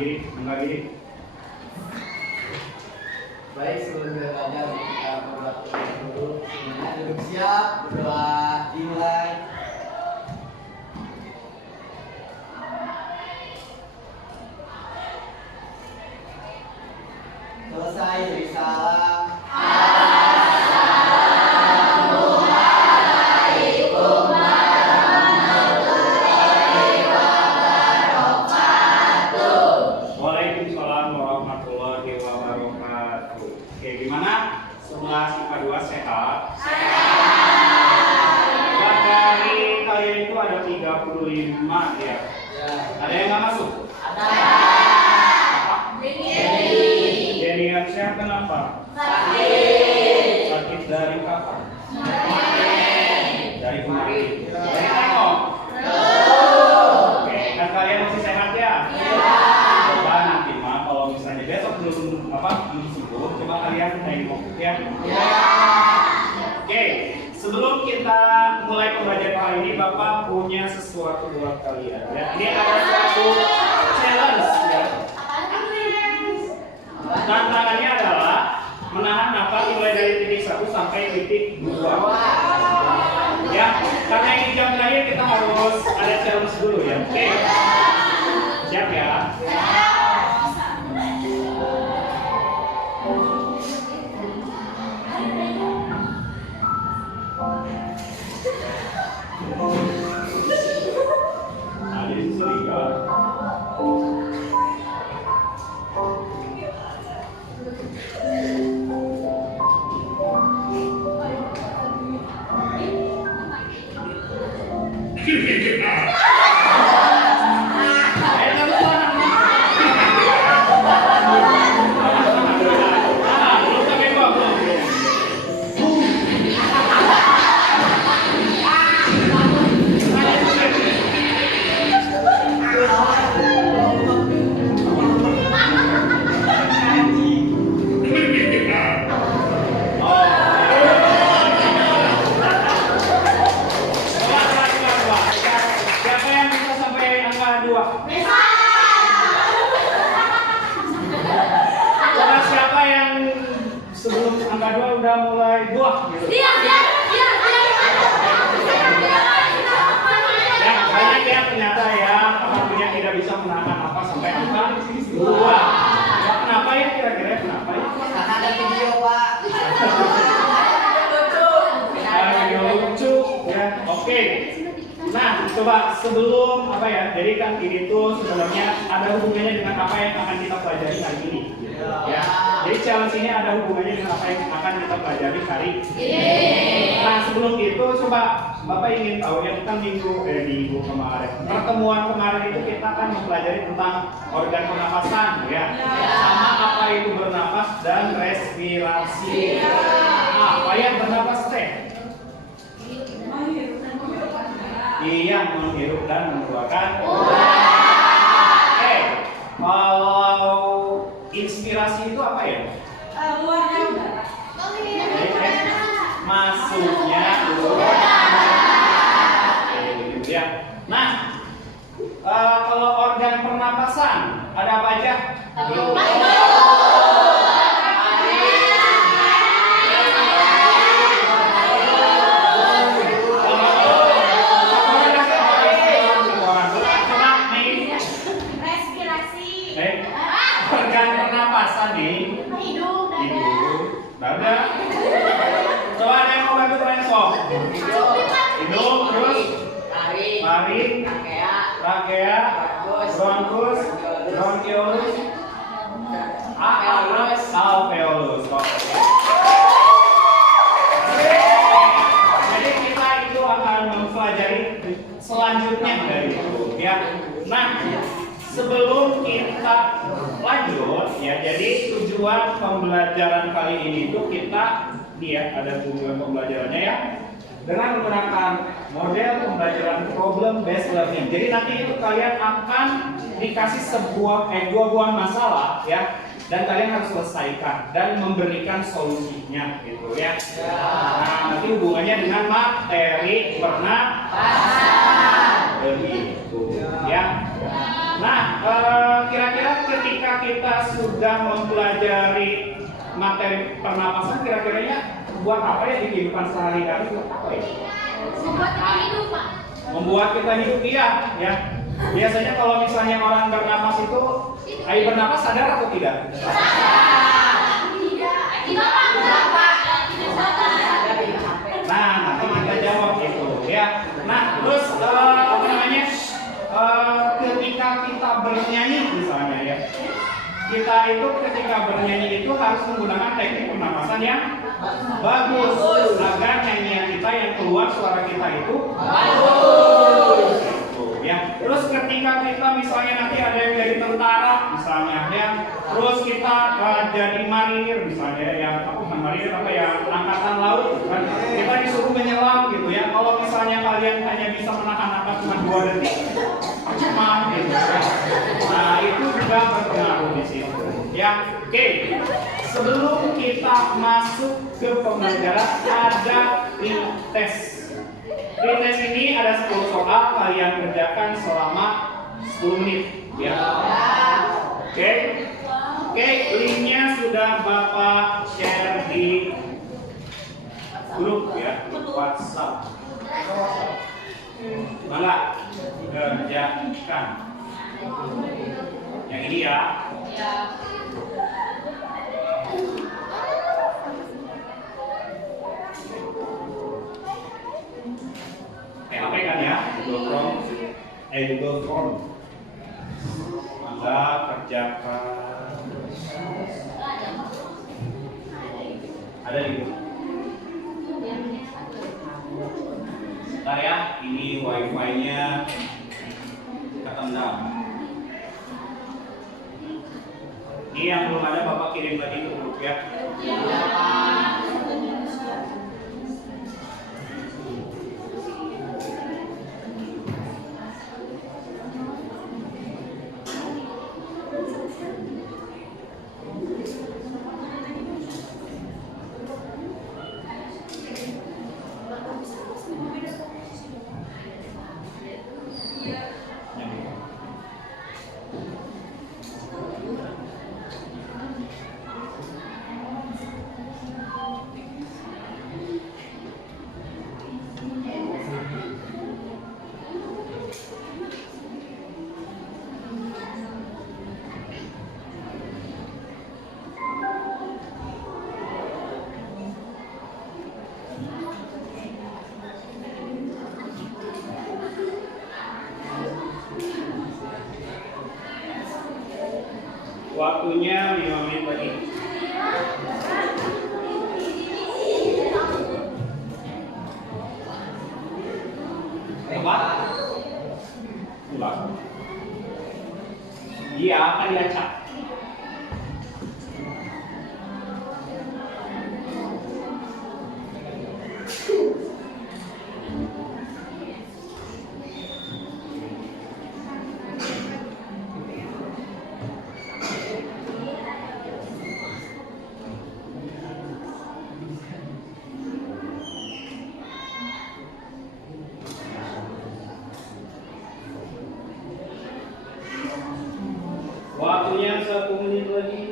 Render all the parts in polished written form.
kiri, angka kiri. Baik, sebelum kita belajar kita berdoa dulu. Semuanya duduk siap, berdoa dimulai. Selesai beri salam. Waalaikumsalam warahmatullahi wabarakatuh. Oke, gimana? 11 IPA 2 sehat? Sehat. Dari kalian itu ada 35 ya. Ada yang nggak masuk? Ada. Jadi yang sehat kenapa? Sakit. Sakit dari kapan? Dari kemarin. Dari tengok. Oke, dan kalian masih sehat ya? Coba nanti mah kalau misalnya besok belum sembuh, coba kalian tengok ya. Oke, sebelum kita mulai pembelajaran kali ini, Bapak punya sesuatu buat kalian ya. Ini ada suatu challenge ya. Tantangannya adalah menahan napas mulai dari titik 1 sampai titik 2. Ya, karena ini jam terakhir kita harus ada challenge dulu ya. Oke. Siap ya? Ada yang sering. Siapa yang bisa sampai angka 2? Coba siapa yang sebelum angka 2 udah mulai buah gitu? Ya, banyak ya ternyata ya, apabila tidak bisa menahan apa sampai angka 2. Ya, kenapa ya kira-kira kenapa ya? Karena ada video, Pak. Video lucu ya. Oke. Nah, coba sebelum apa ya? Jadi kan ini tuh sebenarnya ada hubungannya dengan apa yang akan kita pelajari hari ini. Ya. Jadi challenge ini ada hubungannya dengan apa yang akan kita pelajari hari ini. Nah, sebelum itu coba Bapak ingin tahu yang tentang minggu kemarin. Pertemuan kemarin itu kita akan mempelajari tentang organ pernapasan ya. Sama apa itu bernapas dan respirasi. Apa yang bernapas teh? Iya, menghirup dan mengeluarkan. Oke, kalau inspirasi itu apa ya? Masuknya ya. Nah, kalau organ pernapasan ada apa aja? Organ pernapasan nih. Hidung, dada. Coba ada yang mau bantu tanya soal. Hidung, terus tarik, trachea, bronchus, bronchiolus, alveolus. Jadi kita itu akan mempelajari selanjutnya dari itu ya. Nah, sebelum kita lanjut ya, jadi tujuan pembelajaran kali ini itu kita lihat ada tujuan pembelajarannya ya, dengan menggunakan model pembelajaran problem based learning. Jadi nanti itu kalian akan dikasih dua buah masalah ya, dan kalian harus selesaikan dan memberikan solusinya gitu ya. Nah, nanti hubungannya dengan materi pernapasan begitu ya. Nah, kira-kira ketika kita sudah mempelajari materi pernapasan, kira-kiranya buat apa ya di kehidupan sehari-hari? Buat apa ya? Membuat kita hidup, Pak. Membuat kita hidup, iya, ya. Biasanya kalau misalnya orang bernapas itu, air bernapas sadar atau tidak? Tidak, Pak. Nah, nanti kita jawab itu, ya. Nah, terus apa namanya? Ketika kita bernyanyi misalnya ya, kita itu ketika bernyanyi itu harus menggunakan teknik pernapasan yang bagus agar nyanyian kita yang keluar suara kita itu bagus. Ya. Terus ketika kita misalnya nanti ada yang jadi tentara misalnya ya, terus kita jadi marinir misalnya yang marinir apa ya, angkatan laut kan, kita disuruh menyelam gitu ya. Kalau misalnya kalian hanya bisa menahan nafas cuma 2 detik, percuma gitu ya. Nah itu juga berpengaruh di situ. Ya, oke. Sebelum kita masuk ke pembelajaran ada pretest. Pretest ini ada 10 soal, kalian kerjakan selama 10 menit ya. Oke. Oke, linknya sudah Bapak share di grup ya, WhatsApp. Mangga kerjakan. Yang ini ya. HP kan ya, Google Form. Mangga kerjakan. Ada di grup. Bentar ya, ini wifi-nya ketendang. Ini yang belum ada Bapak kirim tadi ke grup ya. Waktunya 5 menit lagi. Apa? Ulang. Dia akan diacak. Waktunya 1 menit lagi.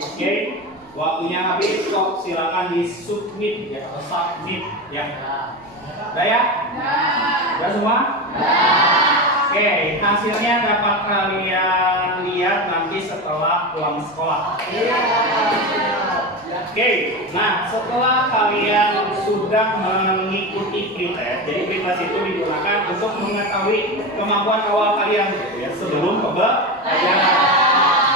Oke, waktunya habis, kok silakan di submit ya, atau submit ya. Udah ya? Udah semua? Oke, hasilnya dapat kalian lihat nanti setelah pulang sekolah. Oke, nah setelah kalian sudah mengikuti pretest, jadi pretest itu digunakan untuk mengetahui kemampuan awal kalian gitu ya, sebelum ke pelajaran.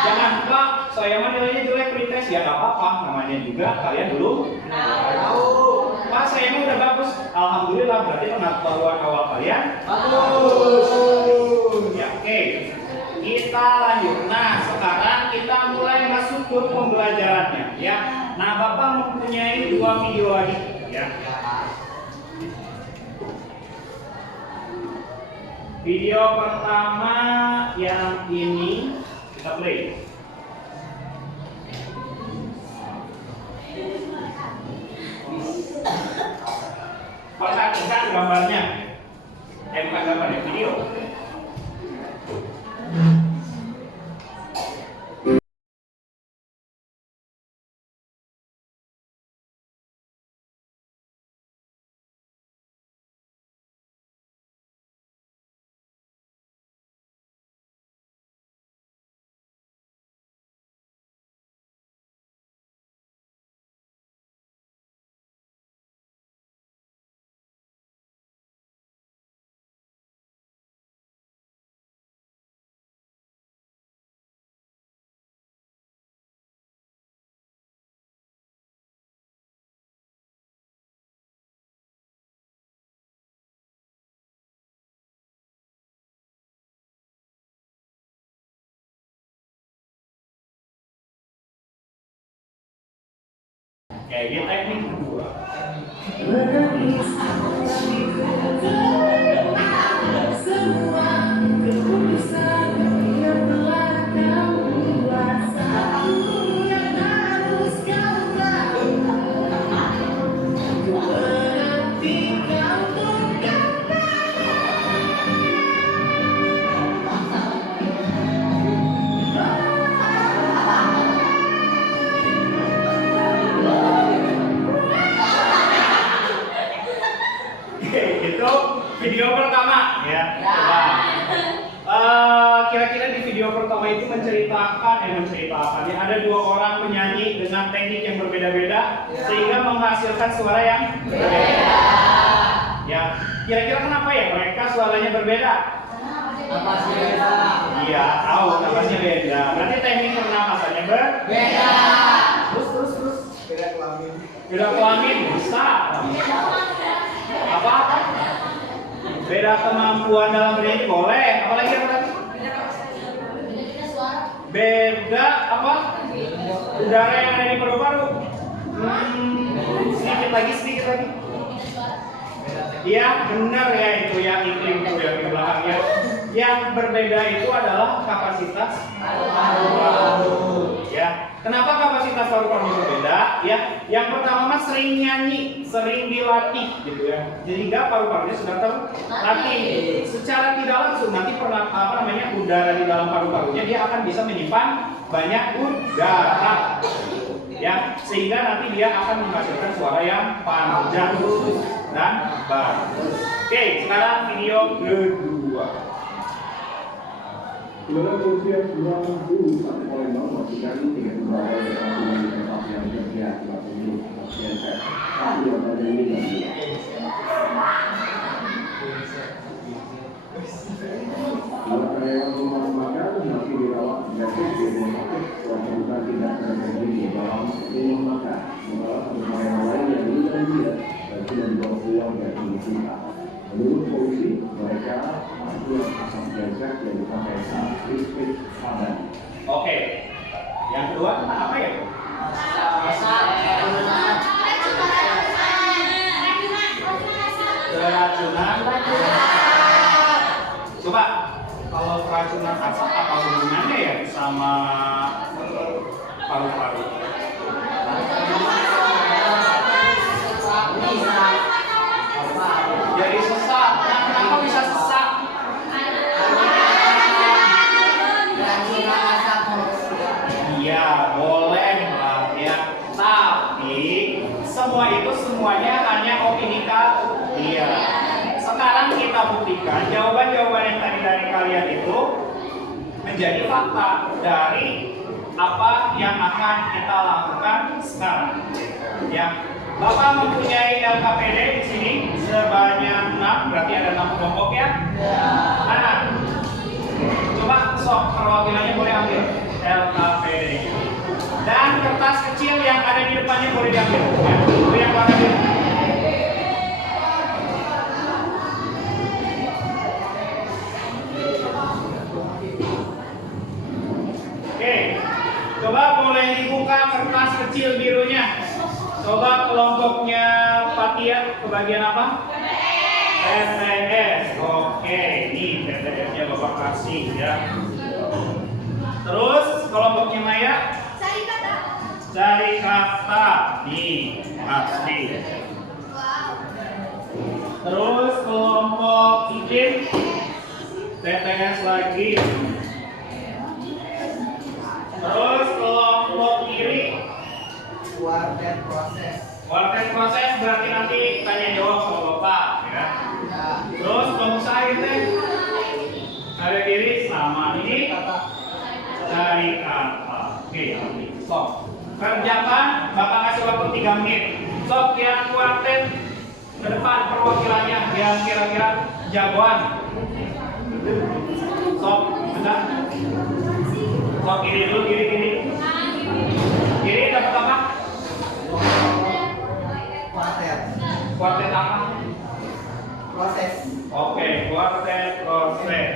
Jangan Pak, saya mah nilainya jelek pretest ya nggak apa-apa, namanya juga kalian dulu tahu. Pak saya mah udah bagus, alhamdulillah berarti pengetahuan awal kalian bagus. Ya oke. Kita lanjut. Nah, sekarang kita mulai masuk ke pembelajarannya ya. Nah, Bapak mempunyai 2 video lagi ya. Video pertama yang ini kita play. gambarnya. Bukan gambar ya, video. Oke, ini teknik kedua. Oke, itu video pertama ya. Coba. Kira-kira di video pertama itu menceritakan ya, ada dua orang penyanyi dengan teknik yang berbeda-beda sehingga menghasilkan suara yang berbeda. Ya, kira-kira kenapa ya mereka suaranya berbeda? Napasnya beda. Iya, tahu napasnya beda. Berarti teknik pernapasannya berbeda. Terus. Beda kelamin. Beda kelamin bisa. Apa? Beda kemampuan dalam bernyanyi boleh. Apalagi apa lagi? Beda suara. Beda apa? Udara yang ada di paru-paru. Sedikit lagi. Iya, benar ya itu ya, iklim itu yang di belakangnya. Yang berbeda itu adalah kapasitas paru-paru. Ya, kenapa kapasitas paru-paru berbeda? Ya, yang pertama mas sering nyanyi, sering dilatih gitu ya. Sehingga paru-parunya sudah terlatih. Secara tidak langsung nanti udara di dalam paru-parunya dia akan bisa menyimpan banyak udara. Ya, sehingga nanti dia akan menghasilkan suara yang panjang dan bagus. Oke, sekarang video kedua. Saudara sosial kurang dulu satu poin memastikan dengan beberapa peraturan tetap yang kerja telah pemilu CNS satu atau ini dan dua karyawan rumah makan masih dirawat negatif di rumah sakit setelah tidak terjadi di dalam rumah makan. Sementara satu karyawan lain yang meninggal dunia dan sudah dibawa pulang dari Indonesia. Menurut polisi, mereka masuk asap genset yang dipakai saat listrik padam. Oke, yang kedua apa ya? Keracunan. Coba kalau keracunan asap apa hubungannya ya sama paru-paru? Jadi sesak. Nah, kenapa bisa sesak? Iya, boleh lah ya. Tapi semuanya hanya opini kalian. Sekarang kita buktikan jawaban-jawaban yang tadi dari kalian itu menjadi fakta dari apa yang akan kita lakukan sekarang. Ya. Bapak mempunyai LKPD di sini sebanyak 6, berarti ada 6 kelompok ya? Mana? Coba sok perwakilannya boleh ambil LKPD. Dan kertas kecil yang ada di depannya boleh diambil. Ya, itu yang warna biru. Oke, coba boleh dibuka kertas kecil birunya. Coba kelompoknya Fatia kebagian apa? PTS. Oke, ini PTS-nya Bapak kasih ya. Terus kelompoknya Maya? Cari kata. Nih, kasih. Terus kelompok izin TTS lagi. Terus kelompok kiri Kuartet proses. kuartet proses berarti nanti tanya jawab sama Bapak ya. Ya. Terus kelompok saya teh ada kiri sama ini cari kata. Oke, stop. Kerjakan, Bapak kasih waktu 3 menit. Stop yang kuartet ke depan perwakilannya yang kira-kira jagoan. Stop, sudah. Stop kiri dulu, kiri. Kiri dapat apa? Kuartet. Kuartet apa? Proses. Oke, kuartet proses.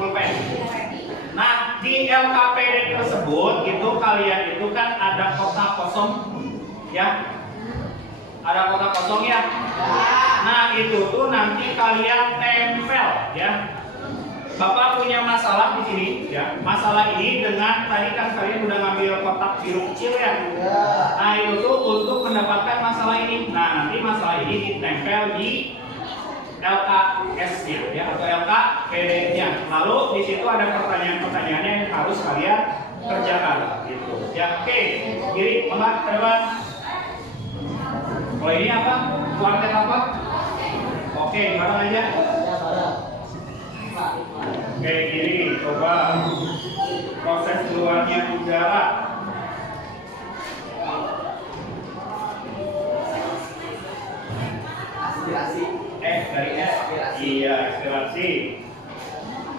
Pulpen. Nah, di LKPD tersebut itu kalian itu kan ada kotak kosong ya. Ada kotak kosong ya. Nah, itu tuh nanti kalian tempel ya. Bapak punya masalah di sini ya. Masalah ini dengan tadi kan kalian udah ngambil kotak biru kecil ya. Ya. Nah, itu tuh untuk mendapatkan masalah ini. Nah, nanti masalah ini ditempel di LKS-nya ya atau LKPD-nya. Lalu di situ ada pertanyaan-pertanyaan yang harus kalian kerjakan gitu. Ya, oke. Kiri, tengah, ke depan. Kalau ini apa? Kuartet apa? Oke, bareng aja. Ya, bareng. Oke, kiri, coba. Proses keluarnya udara. Aspirasi. Dari S. Aspirasi. Iya, aspirasi.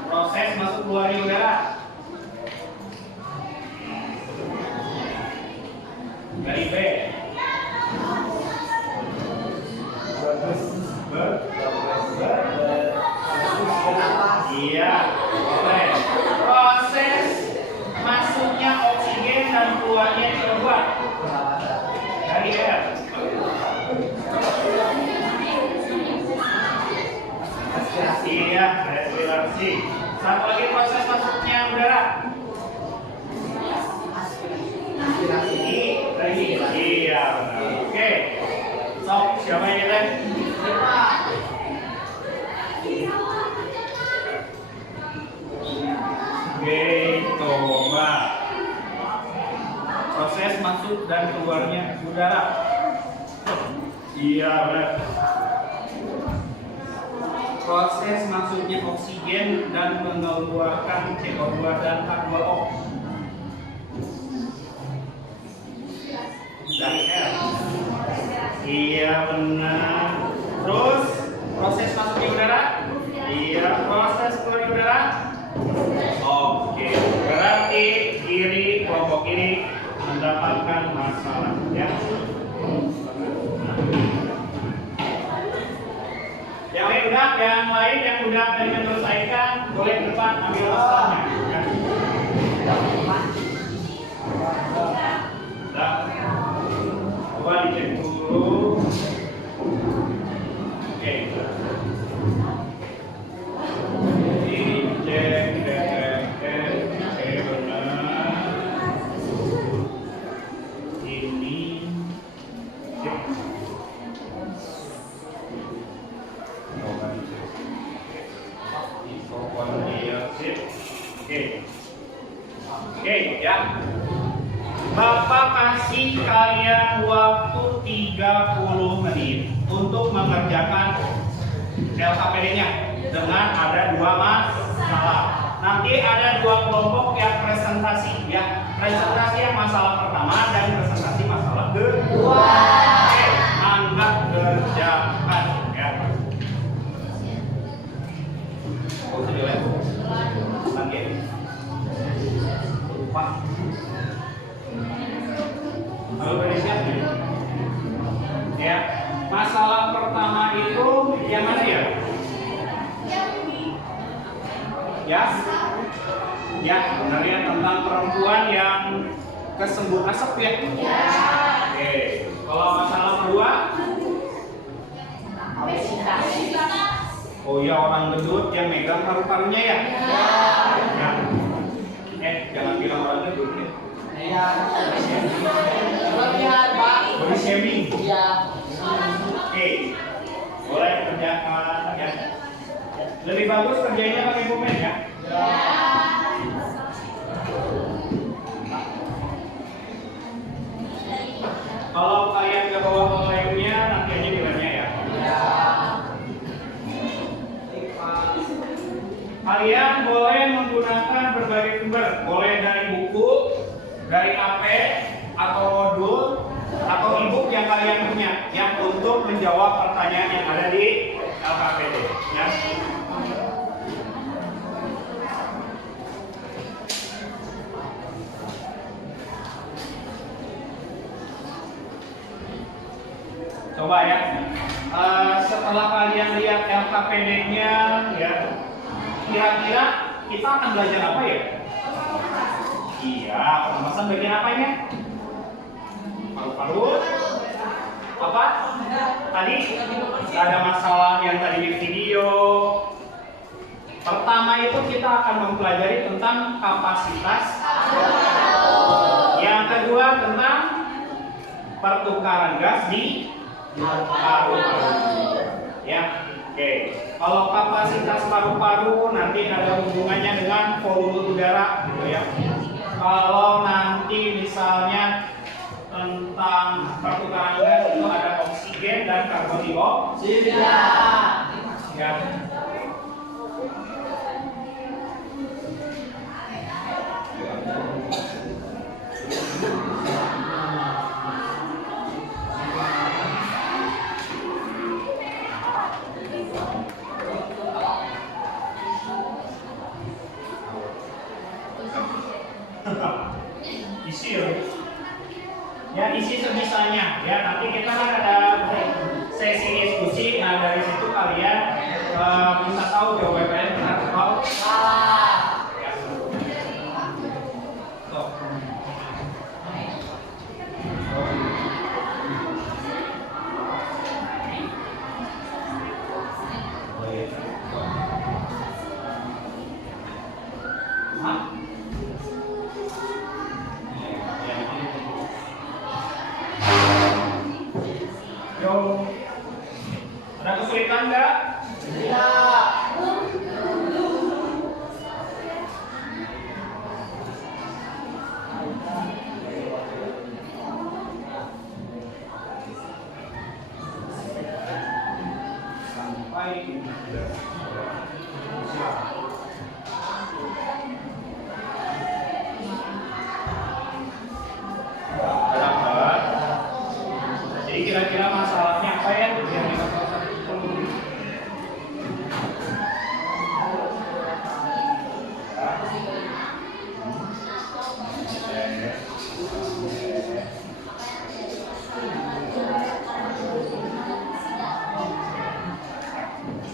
Proses masuk keluarnya udara. Dari B. Iya, boleh. Proses masuknya oksigen dan keluarnya CO2 dari R. Iya, respirasi. Satu lagi proses masuknya udara. Aspirasi. Ini, iya, benar. Oke. Sok, siapa yang kita? Oke, coba. Proses masuk dan keluarnya udara. Iya, benar. Proses masuknya oksigen dan mengeluarkan CO2 dan H2O. Dari R. Iya, benar. Terus proses masuknya udara. Iya, proses keluar udara. Oke, berarti kiri kelompok kiri mendapatkan masalah ya. Yang lain yang udah menyelesaikan boleh ke depan ambil masalahnya. Ya. Nah, coba dicek dulu. Oke. Oke, ya. Bapak kasih kalian waktu 30 menit untuk mengerjakan LKPD-nya dengan ada 2 masalah. Nanti ada 2 kelompok yang presentasi ya. Presentasi yang masalah pertama dan presentasi masalah kedua. Oke, angkat kerjakan ya. Oh, sudah lagi. Pak. Halo, pada siap ya? Ya, masalah pertama itu yang mana ya? Ya, ya, sebenarnya tentang perempuan yang kesembur asap ya. Oke, kalau masalah kedua, oh ya, orang gendut yang megang paru-parunya ya. Ya. Jangan bilang orang gendut ya. Iya. Berlebihan, Pak. Body shaming. Iya. Lebih bagus kerjanya pakai pemain ya. Kalau kalian nggak bawa online-nya, nanti aja bilangnya ya. Kalian boleh menggunakan berbagai sumber, boleh dari buku, dari HP, atau modul, atau e-book yang kalian punya, yang untuk menjawab pertanyaan yang ada di LKPD. Ya. Coba ya, setelah kalian lihat LKPD-nya, ya, kira-kira kita akan belajar apa ya? Iya, pernapasan bagian apanya? Paru-paru? Apa? Tadi? Gak ada masalah yang tadi di video. Pertama itu kita akan mempelajari tentang kapasitas. Yang kedua tentang pertukaran gas di paru-paru. Ya, oke. Kalau kapasitas paru-paru nanti ada hubungannya dengan volume udara, gitu ya. Kalau nanti misalnya tentang pertukaran gas itu ada oksigen dan karbon dioksida. Ya. Isi ya, isi sebisanya ya. Nanti kita kan ada sesi diskusi. Nah dari situ kalian bisa tahu jawabannya benar atau salah. Ya. Tuh. Hah? Yo, ada kesulitan nggak? Tidak. Sampai dapat. Jadi kira-kira masalahnya apa ya? Yang kita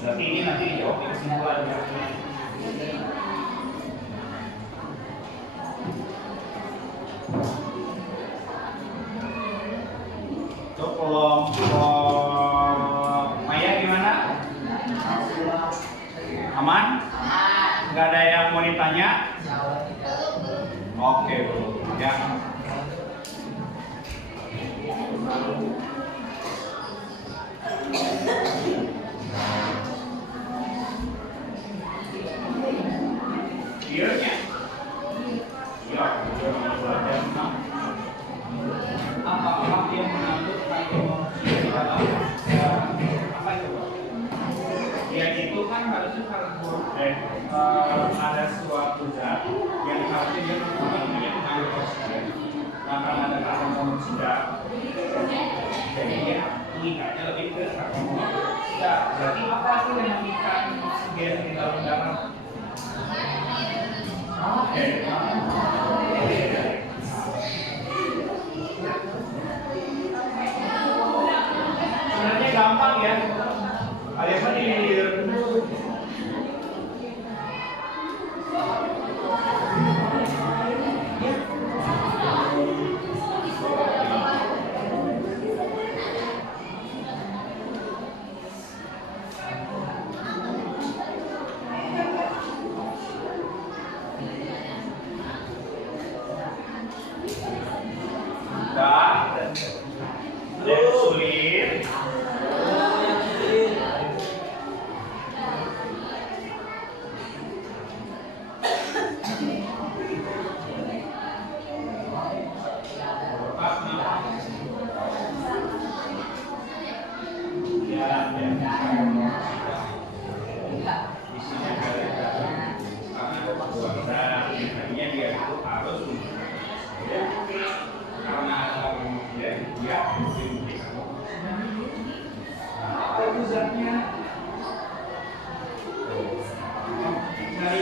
berarti ini nanti dijawab di kesimpulannya. Untuk kelompok Maya gimana? Aman? Nggak ada yang mau ditanya? Oke, ya. Iya-nya. Iya, belajar tentang apa yang mengandung teknologi dalam apa itu, Pak? Ya itu kan harusnya ada suatu zat yang harusnya dia mengandung oksigen. Nah, karena ada karbon monoksida, jadi dia mengikat lebih ke karbon monoksida. Berarti apa itu yang mengikat oksigen di dalam darah? Oke. Sebenarnya gampang ya. Kalian mah di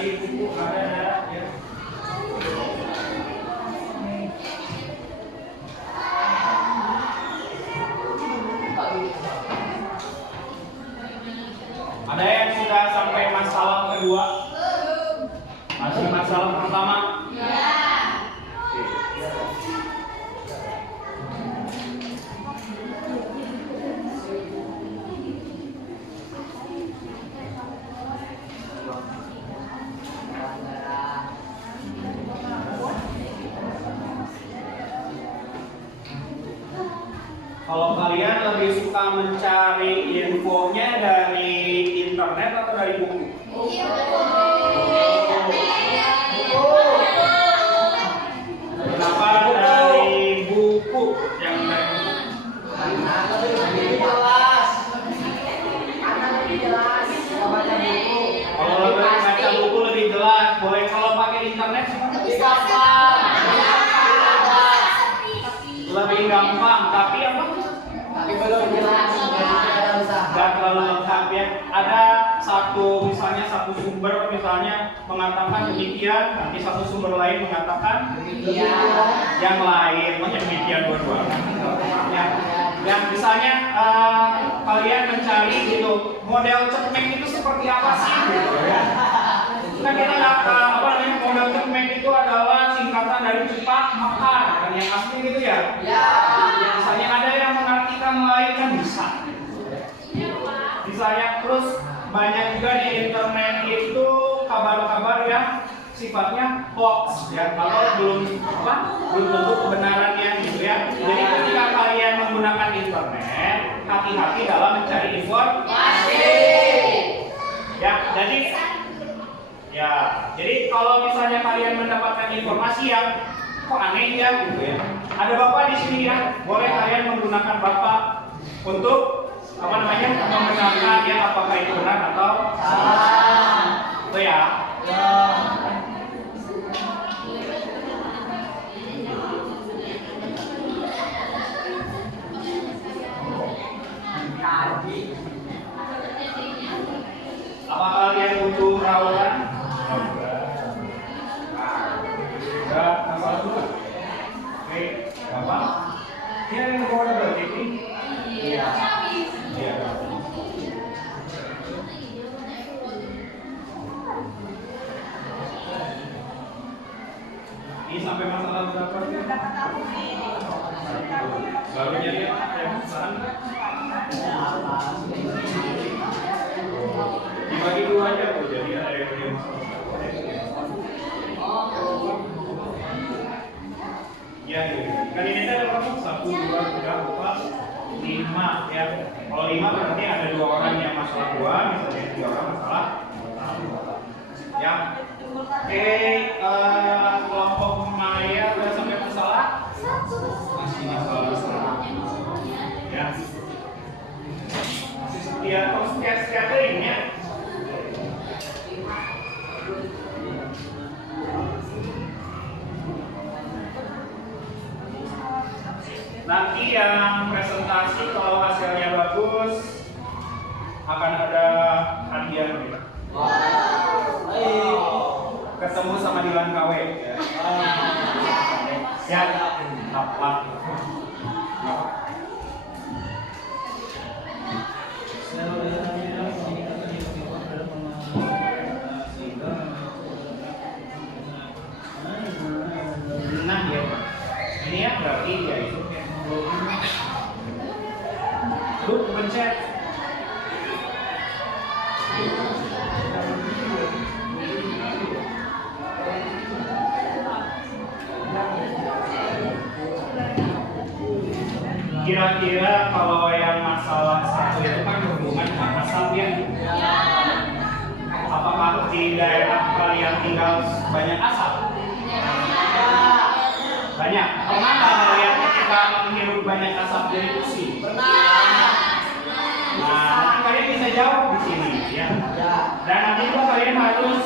dari buku ada ya. Ada yang sudah sampai masalah kedua? Masih masalah pertama? Kalau kalian lebih suka mencari infonya dari internet atau dari buku? Kenapa dari buku? Yang dari buku? Karena lebih jelas. Karena lebih jelas. Kalau baca buku. Kalau lebih baca buku lebih jelas. Boleh kalau pakai internet Lebih gampang. lebih gampang. Tapi apa? Tapi belum jelas. Gak terlalu lengkap ya. Ada misalnya satu sumber misalnya mengatakan demikian, nanti satu sumber lain mengatakan yang lain, makanya demikian dua-duanya. Yang misalnya kalian mencari gitu model cermek itu seperti apa sih? Gitu, ya. Nah kita nggak apa namanya model cermek itu adalah singkatan dari cepat makan, kan yang asli gitu ya. Misalnya ada yang mengartikan melahirkan bisa. Misalnya terus banyak juga di internet itu kabar-kabar yang sifatnya hoax ya, kalau belum tentu kebenarannya gitu ya. Jadi ketika kalian menggunakan internet, hati-hati dalam mencari informasi. Jadi kalau misalnya kalian mendapatkan informasi yang kok aneh ya gitu ya. Ada bapak di sini ya, boleh kalian menggunakan bapak untuk membenarkan ya apakah itu benar atau salah. Itu ya. Apa kalian butuh perawatan? Enggak, masalah juga. Oke, Bapak. Ini yang mau berarti ini? Iya. Iya. Ini sampai masalah berapa? Baru nyari yang sana. Dibagi dua aja tuh, jadi ada yang ya, kan ini ada berapa? 1, 2, 3, 4, 5 ya. Kalau 5 berarti ada 2 orang yang masalah 2, misalnya 3 orang masalah 1. Ya. Oke, kelompok Maya udah sampai masalah 1. Masih masalah 1. Ya. Ya, terus scattering-nya. Nanti yang presentasi kalau hasilnya bagus akan ada hadiah gitu. Ketemu sama Dilan KW. Ya, apa? Nah ya, ini ya berarti ya itu lu pencet kira-kira kalau yang masalah 1 itu kan berhubungan dengan asap ya. Apakah di daerah kalian tinggal banyak asap? Banyak. Pernah nggak kalian ketika menghirup banyak asap jadi pusing? Pernah. Nah, nanti kalian bisa jawab di sini ya. Dan nanti juga kalian harus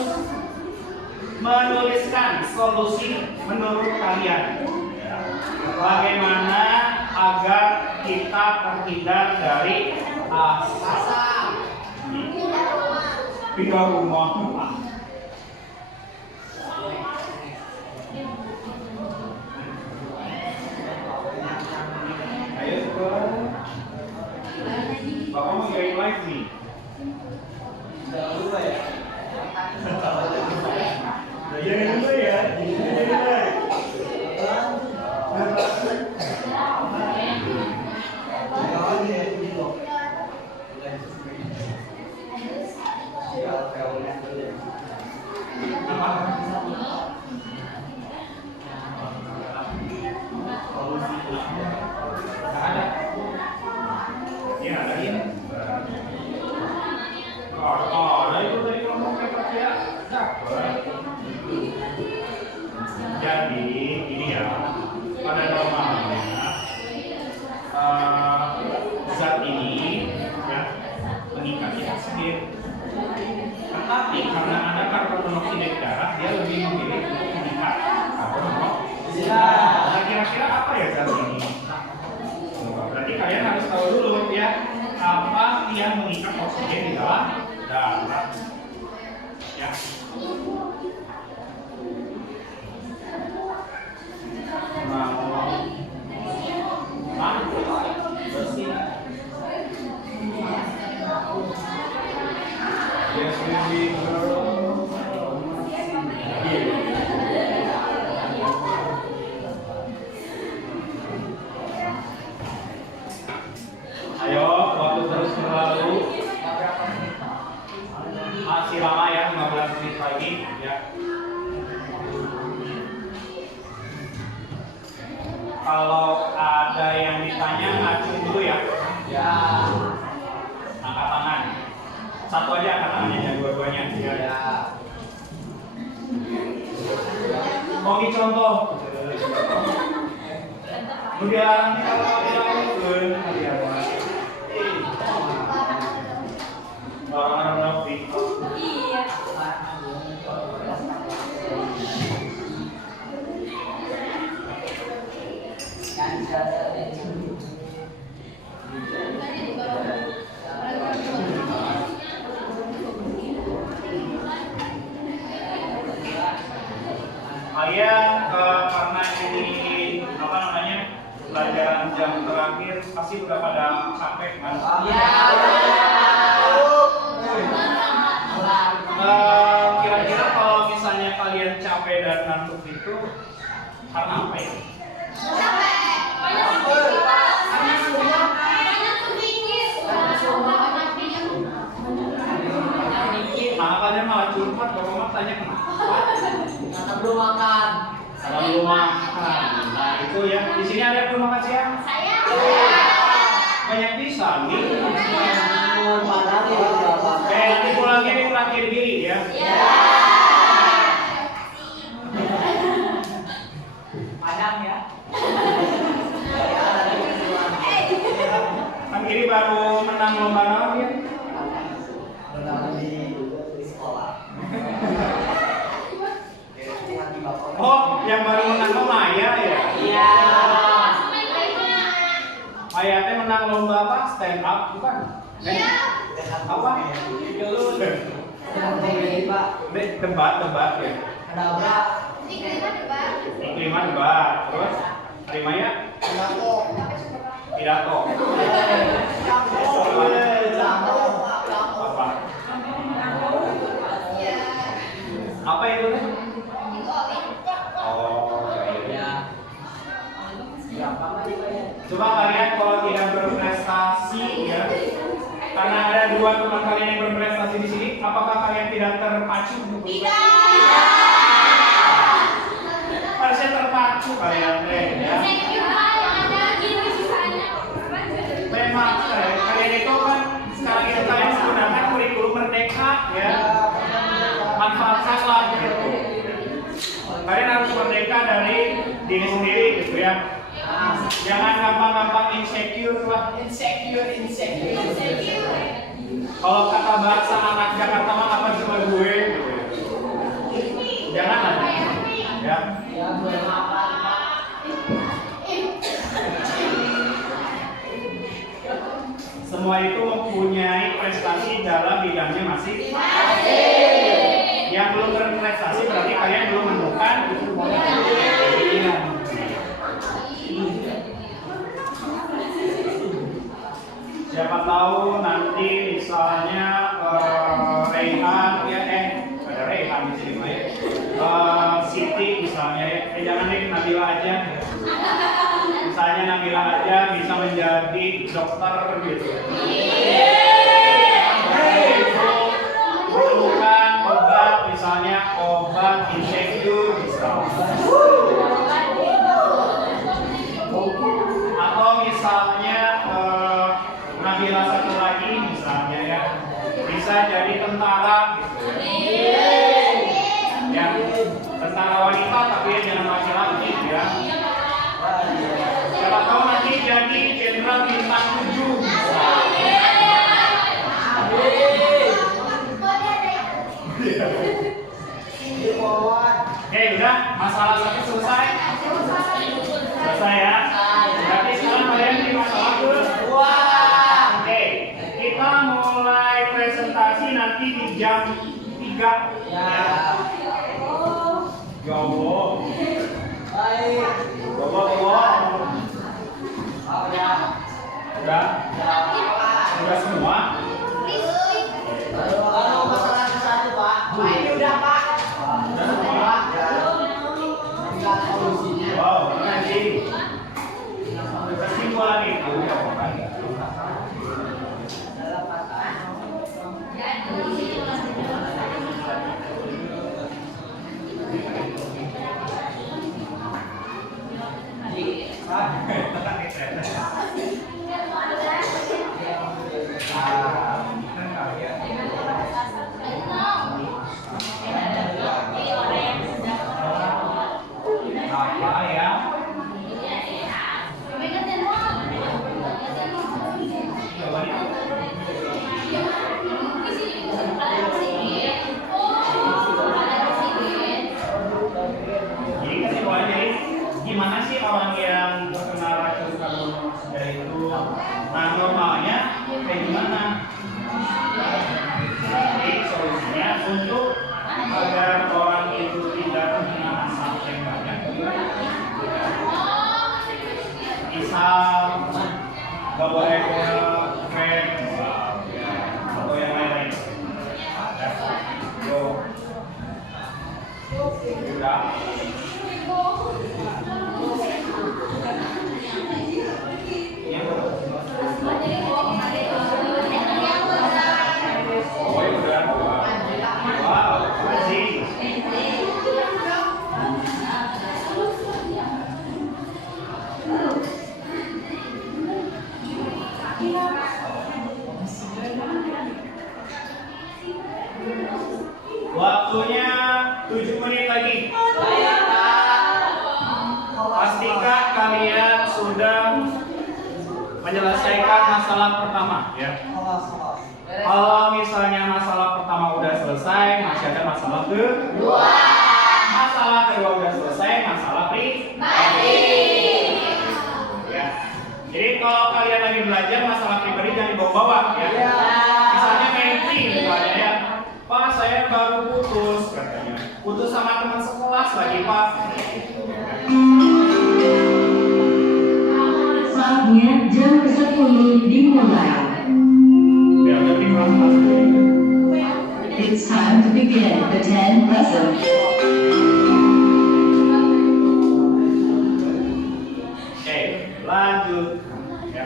menuliskan solusi menurut kalian. Bagaimana agar kita terhindar dari asap? Pindah rumah. Jadi ini ya, pada normalnya zat ini ya mengikatnya oksigen. Tetapi karena ada karbon monoksida di darah, dia lebih memilih untuk mengikat karbon monoksida. Nah, kira-kira apa ya zat ini? Berarti kalian harus tahu dulu ya apa yang mengikat oksigen di dalam darah. Ya. Yes, baby girl. Ayo, waktu terus berlalu. Masih lama ya, 15 menit lagi ya. Kalau ada yang ditanya ngacung dulu ya. Ya. Angkat tangan. Satu aja angkat tangannya, jangan dua-duanya. Ya. Mau contoh. Udah nanti kalau dilakukan orang-orang munafik. Iya. Kalian karena ini apa namanya pelajaran jam terakhir pasti udah pada capek kan? Kira-kira kalau misalnya kalian capek dan ngantuk itu karena apa ya? Kalian malah curhat, bapak mah tanya kenapa? Karena belum makan. Kalau belum makan, nah itu ya. Di sini ada yang belum makan siang? Saya. Banyak bisa nih. Padahal Nanti pulangnya di terakhir gini ya. Padang ya. Kan kiri baru menang lomba naon ya? Menang di sekolah. Oh, yang baru menang lomba Maya ya? Iya. Maya teh menang lomba apa? Stand up bukan? Iya. Apa? Debat ya. Ada berapa? Ikliman debat. Terus hari Maya pidato. Apa? Apa itu? Oh, Ya. coba kalian kalau tidak berprestasi ya, karena ada dua teman kalian yang berprestasi di sini, apakah kalian tidak terpacu untuk berprestasi? Harusnya terpacu kalian deh ya. Memang kalian itu kan sekarang itu kalian menggunakan kurikulum merdeka ya. Manfaatkanlah gitu. Kalian harus merdeka dari diri sendiri gitu ya. Jangan gampang-gampang insecure lah. Insecure. Kalau kata bahasa anak Jakarta mah apa cuma gue gitu. Jangan lah. Ya. Ya, boleh makan, Pak. Semua itu mempunyai prestasi dalam bidangnya masing-masing. Yang belum berprestasi berarti kalian belum menemukan siapa tahu nanti misalnya Reyhan ya ada Reyhan di sini ya. Siti misalnya ya jangan deh Nabila aja misalnya Nabila aja bisa menjadi dokter gitu menemukan obat misalnya obat insecure misalnya atau misalnya Nabila satu lagi misalnya ya bisa jadi tentara gitu. Oke, udah masalah satu selesai. Selesai ya. Berarti sekarang kalian di masalah kedua. Oke, kita mulai presentasi nanti di jam 3 ya. Gowo. Baik. Gowo. Udah semua. Kalau masalah satu Pak, ini udah Pak. Udah semua. Tinggal solusinya. Wow, nanti kesimpulan itu ya bukan. Apa ya? Jadi kesimpulannya gimana sih orang yang terkena racun karbon monoksida itu? Nah normalnya kayak gimana? Jadi solusinya untuk agar orang itu tidak terkena asap yang banyak, misal nggak boleh vape atau yang lain-lain. Udah. Oh, ya udah. Wow, masih. Waktunya 7 menit lagi. Pastikan kalian sudah menyelesaikan masalah pertama ya. Kalau misalnya masalah pertama udah selesai, masih ada masalah kedua. Masalah kedua udah selesai, masalah pribadi. Ya. Jadi kalau kalian lagi belajar masalah pribadi jangan dibawa-bawa ya. Misalnya Menti misalnya ya. Pak, saya baru putus katanya. Putus sama teman sekelas lagi, Pak. Saatnya jam 10 dimulai. Biar lebih kelas-kelas dulu. It's time to begin the 10 lesson. Oke, lanjut. Ya.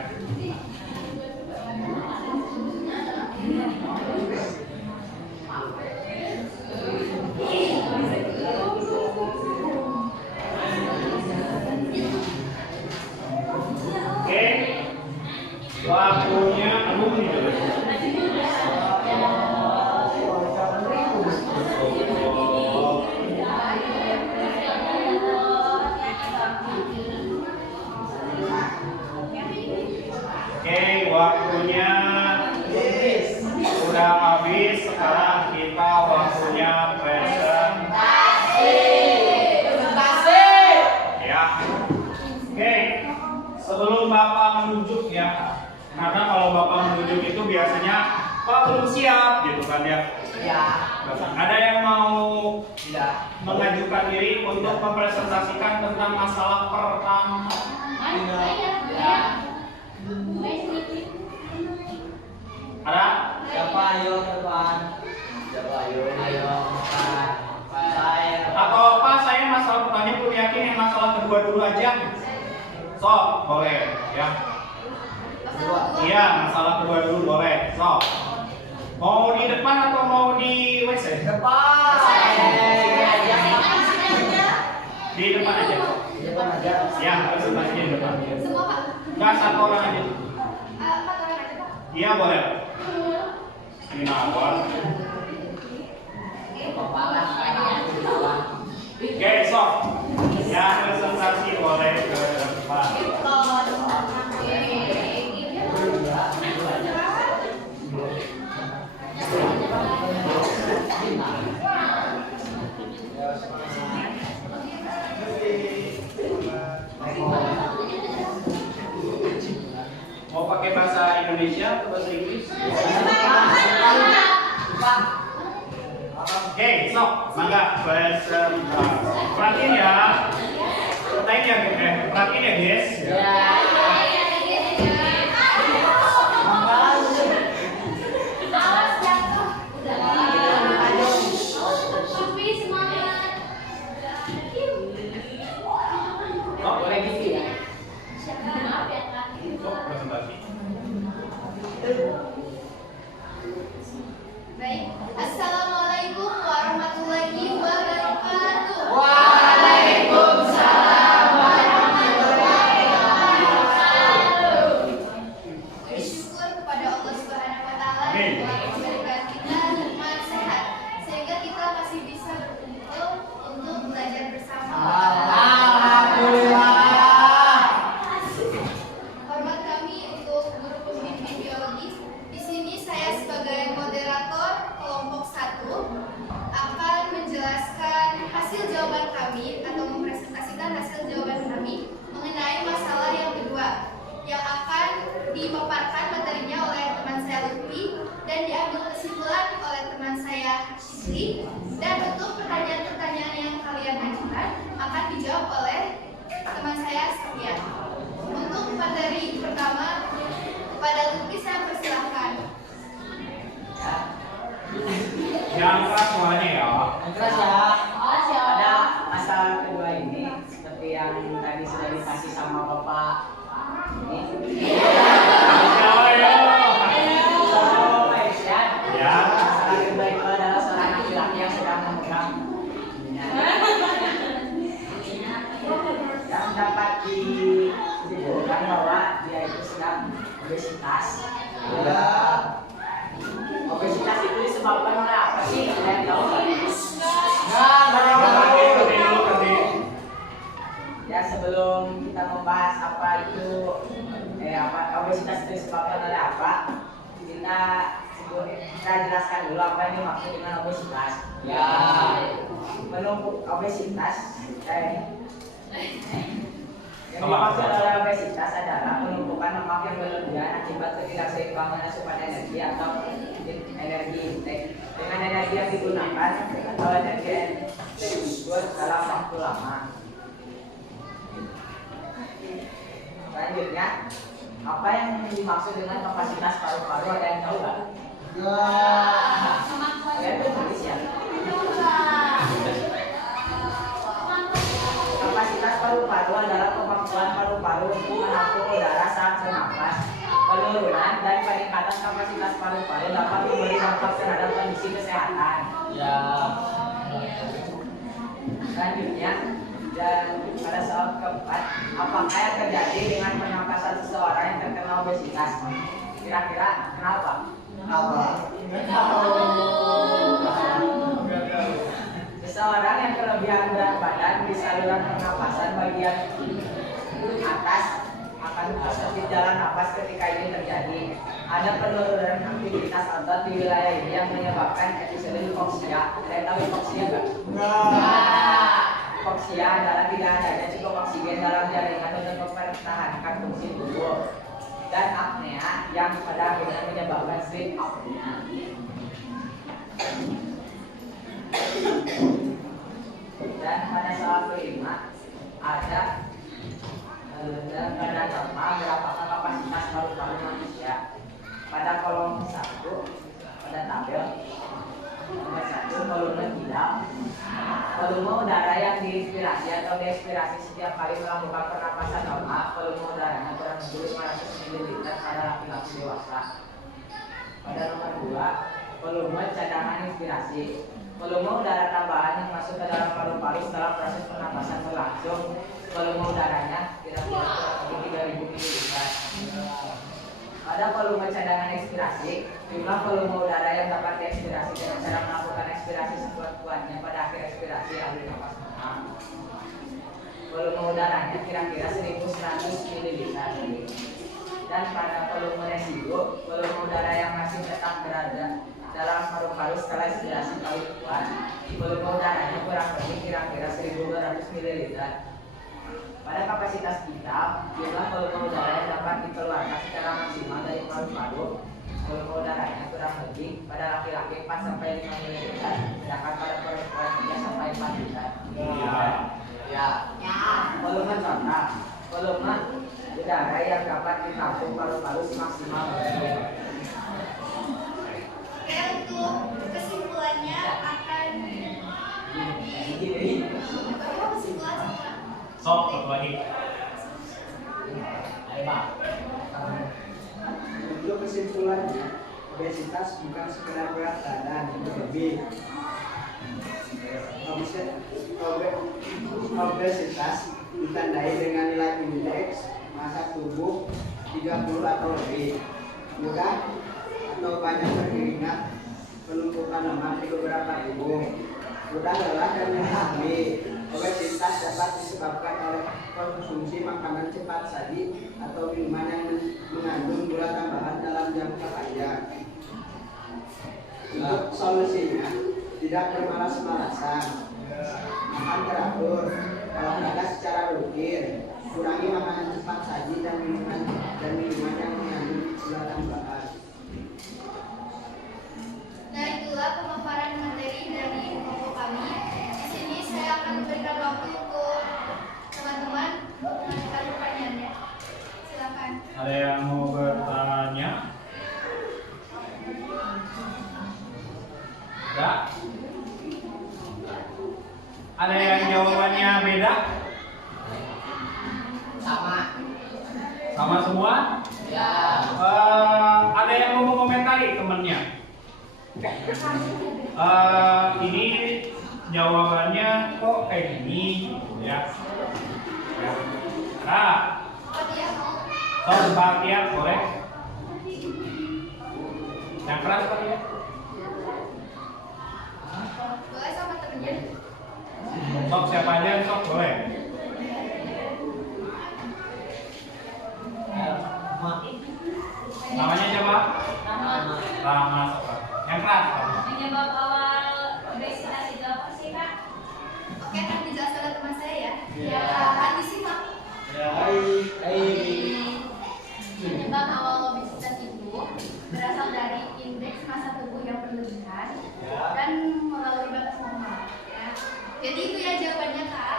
Oke, waktunya kamu nih. Oke, waktunya sudah habis. Sekarang kita waktunya presentasi. Ya. Oke, sebelum Bapak menunjuk ya, karena kalau Bapak menunjuk itu biasanya Pak belum siap gitu kan ya. Ya. Ada yang mau Tidak. mengajukan diri untuk mempresentasikan tentang masalah pertama? Ada? Siapa ayo depan? Siapa ayo? Ayo. Saya. Atau Pak, saya masalah pertanyaan belum yakin, yang masalah kedua dulu aja. Sok, boleh ya. Iya, masalah kedua dulu boleh. Sok. Mau di depan atau mau di WC? Depan. Di depan aja. Depan aja. Ya, presentasinya di depan. Semua Pak. Enggak, satu orang aja. 4 orang aja Pak. Iya, boleh. Ini awal. Oke, sok. Ya, presentasi boleh ke depan. Mangga, peserta. Perhatiin ya. Perhatiin ya guys. Awas jatuh. Tapi semangat. Oh, boleh gitu ya. Maaf ya Kak. Untuk presentasi. Baik. Assalamualaikum warahmatullahi wabarakatuh. Waalaikumsalam warahmatullahi wabarakatuh. Bersyukur kepada Allah Subhanahu wa taala Amin. yang telah memberikan kita nikmat sehat sehingga kita masih bisa berkumpul untuk belajar bersama. Alhamdulillah. Hormat kami untuk guru pembimbing biologi. Di sini saya sebagai moderator kelompok 1 akan menjelaskan hasil jawaban kami atau mempresentasikan hasil jawaban kami mengenai masalah yang kedua yang akan dipaparkan materinya oleh teman saya Lutfi dan diambil kesimpulan oleh teman saya Shizli, dan untuk pertanyaan-pertanyaan yang kalian ajukan akan dijawab oleh teman saya Sofian. Untuk materi pertama kepada Lutfi saya persilahkan. Yang keras semuanya ya. Terus ya, ada masalah kedua ini seperti yang tadi sudah dikasih sama Bapak ini. Jawab ya. Oh, Aisyah. Ya. Masalah kedua itu adalah seorang laki-laki yang sedang memegang yang dapat disebutkan bahwa dia itu sedang obesitas. Obesitas itu disebabkan oleh apa sih? Kalian tahu nggak? Ya, sebelum kita membahas apa itu obesitas itu disebabkan oleh apa, kita jelaskan dulu apa yang dimaksud dengan obesitas. Ya, menumpuk obesitas yang dimaksud oleh obesitas adalah penumpukan lemak yang berlebihan akibat ketidakseimbangan asupan energi atau energi intake dengan energi yang digunakan atau energi yang disebut dalam waktu lama. Selanjutnya, apa yang dimaksud dengan kapasitas paru-paru, ada yang tahu nggak? Kalian tuh tulis ya. Kapasitas paru-paru adalah kemampuan paru-paru untuk menampung udara saat bernafas. Penurunan dan peningkatan kapasitas paru-paru dapat memberi dampak terhadap kondisi kesehatan. Ya. Selanjutnya, dan pada soal keempat, apakah yang terjadi dengan pernapasan seseorang yang terkena obesitas? Kira-kira kenapa? Seseorang yang kelebihan berat badan di saluran pernapasan bagian atas akan terjepit jalan napas ketika ini terjadi. Ada penurunan aktivitas otot di wilayah ini yang menyebabkan episode hipoksia. Saya tahu hipoksia nggak? Hipoksia adalah tidak adanya cukup oksigen dalam jaringan untuk mempertahankan fungsi tubuh, dan apnea yang pada akhirnya menyebabkan sleep apnea. Dan pada soal kelima ada pada normal berapakah kapasitas paru-paru manusia. Pada kolom 1 pada tabel nomor 1 volume gidal, volume udara yang diinspirasi atau diekspirasi setiap kali melakukan pernapasan normal, volume udaranya kurang lebih 500 ml pada laki-laki dewasa. Pada nomor 2 volume cadangan inspirasi, volume udara tambahan yang masuk ke dalam paru-paru setelah proses pernapasan berlangsung, volume udaranya kira-kira kurang lebih 3000 ml. Pada volume cadangan ekspirasi, jumlah volume udara yang dapat diekspirasi dengan cara melakukan ekspirasi sekuat-kuatnya pada akhir ekspirasi lalu napas menang. Volume udaranya kira-kira 1100 ml. Dan pada volume residu, volume udara yang masih tetap berada dalam paru-paru setelah ekspirasi paling kuat, volume udaranya kurang lebih kira-kira 1200 ml. Pada kapasitas vital, jumlah volume udara yang dapat dikeluarkan secara maksimal dari paru-paru, volume udaranya kurang kg lebih, pada laki-laki 4 sampai 5 mg, sedangkan pada perempuan 3 sampai 4 liter. Ya. Volume total. Volume udara yang dapat ditampung paru-paru semaksimal mungkin. Oke, untuk kesimpulannya akan apa kesimpulan semua? Sok, satu lagi. Ayo, Pak. Untuk kesimpulannya, obesitas bukan sekedar berat badan yang berlebih. Obesitas ditandai dengan nilai indeks massa tubuh 30 atau lebih, mudah atau banyak berkeringat, penumpukan lemak di beberapa tubuh, mudah lelah dan memahami. Obesitas dapat disebabkan oleh konsumsi makanan cepat saji atau minuman yang mengandung gula tambahan dalam jangka panjang. Untuk solusinya, tidak bermalas-malasan, makan teratur, olahraga secara rutin, kurangi makanan cepat saji dan minuman yang mengandung gula tambahan. Nah, itulah pemaparan materi dari kelompok kami. Di sini saya akan memberikan waktu untuk teman-teman untuk mengajukan pertanyaannya. Silakan. Ada yang mau bertanya? Enggak? Ada yang jawabannya beda? Sama. Sama semua? Ya. Ada yang mau mengomentari temennya? Ini jawabannya kok kayak gini, ya? Nah, Fatia boleh? Yang keras tadi ya? Boleh sama temennya? Sok siapa aja, sok boleh. Namanya siapa? Rama. Yang keras. Penyebab awal obesitas itu apa sih, Kak? Oke, akan dijelaskan oleh teman saya ya. Ya. Akan disimak. Ya, Penyebab awal obesitas itu berasal dari indeks massa tubuh yang berlebihan dan melalui batas normal. Ya. Jadi itu ya jawabannya, Kak.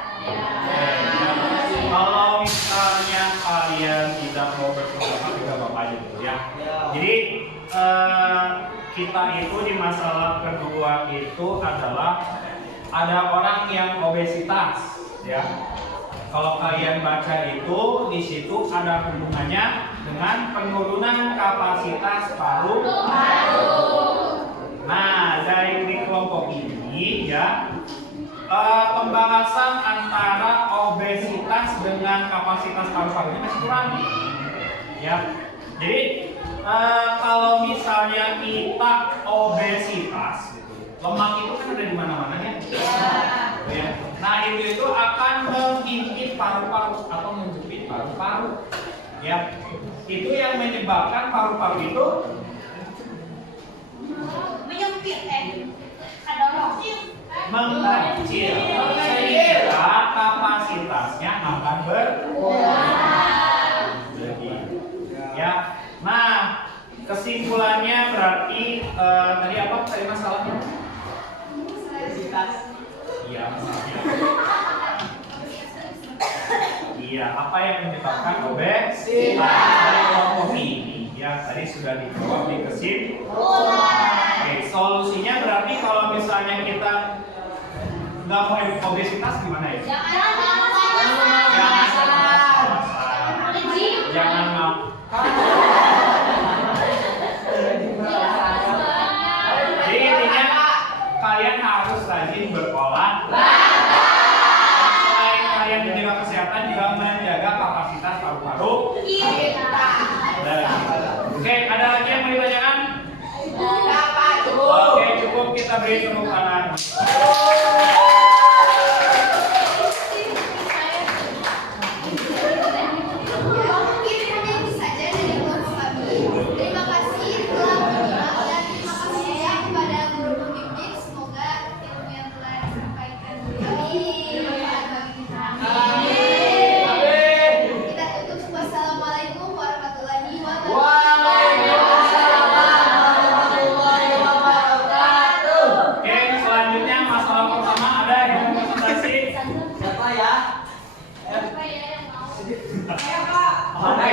Kalau misalnya kalian tidak mau berpendapat juga bapak aja dulu ya. Jadi kita itu di masalah kedua itu adalah ada orang yang obesitas ya. Kalau kalian baca itu di situ ada hubungannya dengan penurunan kapasitas paru-paru. Nah, dari di kelompok ini ya pembahasan antara obesitas dengan kapasitas paru-parunya masih kurang ya. Jadi kalau misalnya kita obesitas, lemak itu kan ada di mana-mana ya. Ya. Nah itu akan mengimpit paru-paru atau menjepit paru-paru. Ya, itu yang menyebabkan paru-paru itu Menyempit ada loksil. mengecil sehingga kapasitasnya akan berkurang. Ya, nah kesimpulannya berarti tadi apa tadi masalahnya? Obesitas. Iya, masalahnya. Iya, apa yang menyebabkan obesitas dari kelompok ini? Ya, tadi sudah dijawab di kesimpulan. Oke, solusinya berarti kalau misalnya kita nggak mau obesitas gimana ya? Jangan Jadi intinya kalian harus rajin berolahraga. Selain kalian menjaga kesehatan juga menjaga kapasitas paru-paru. Oke, ada lagi yang mau ditanyakan? Oke, cukup kita beri tepuk tangan.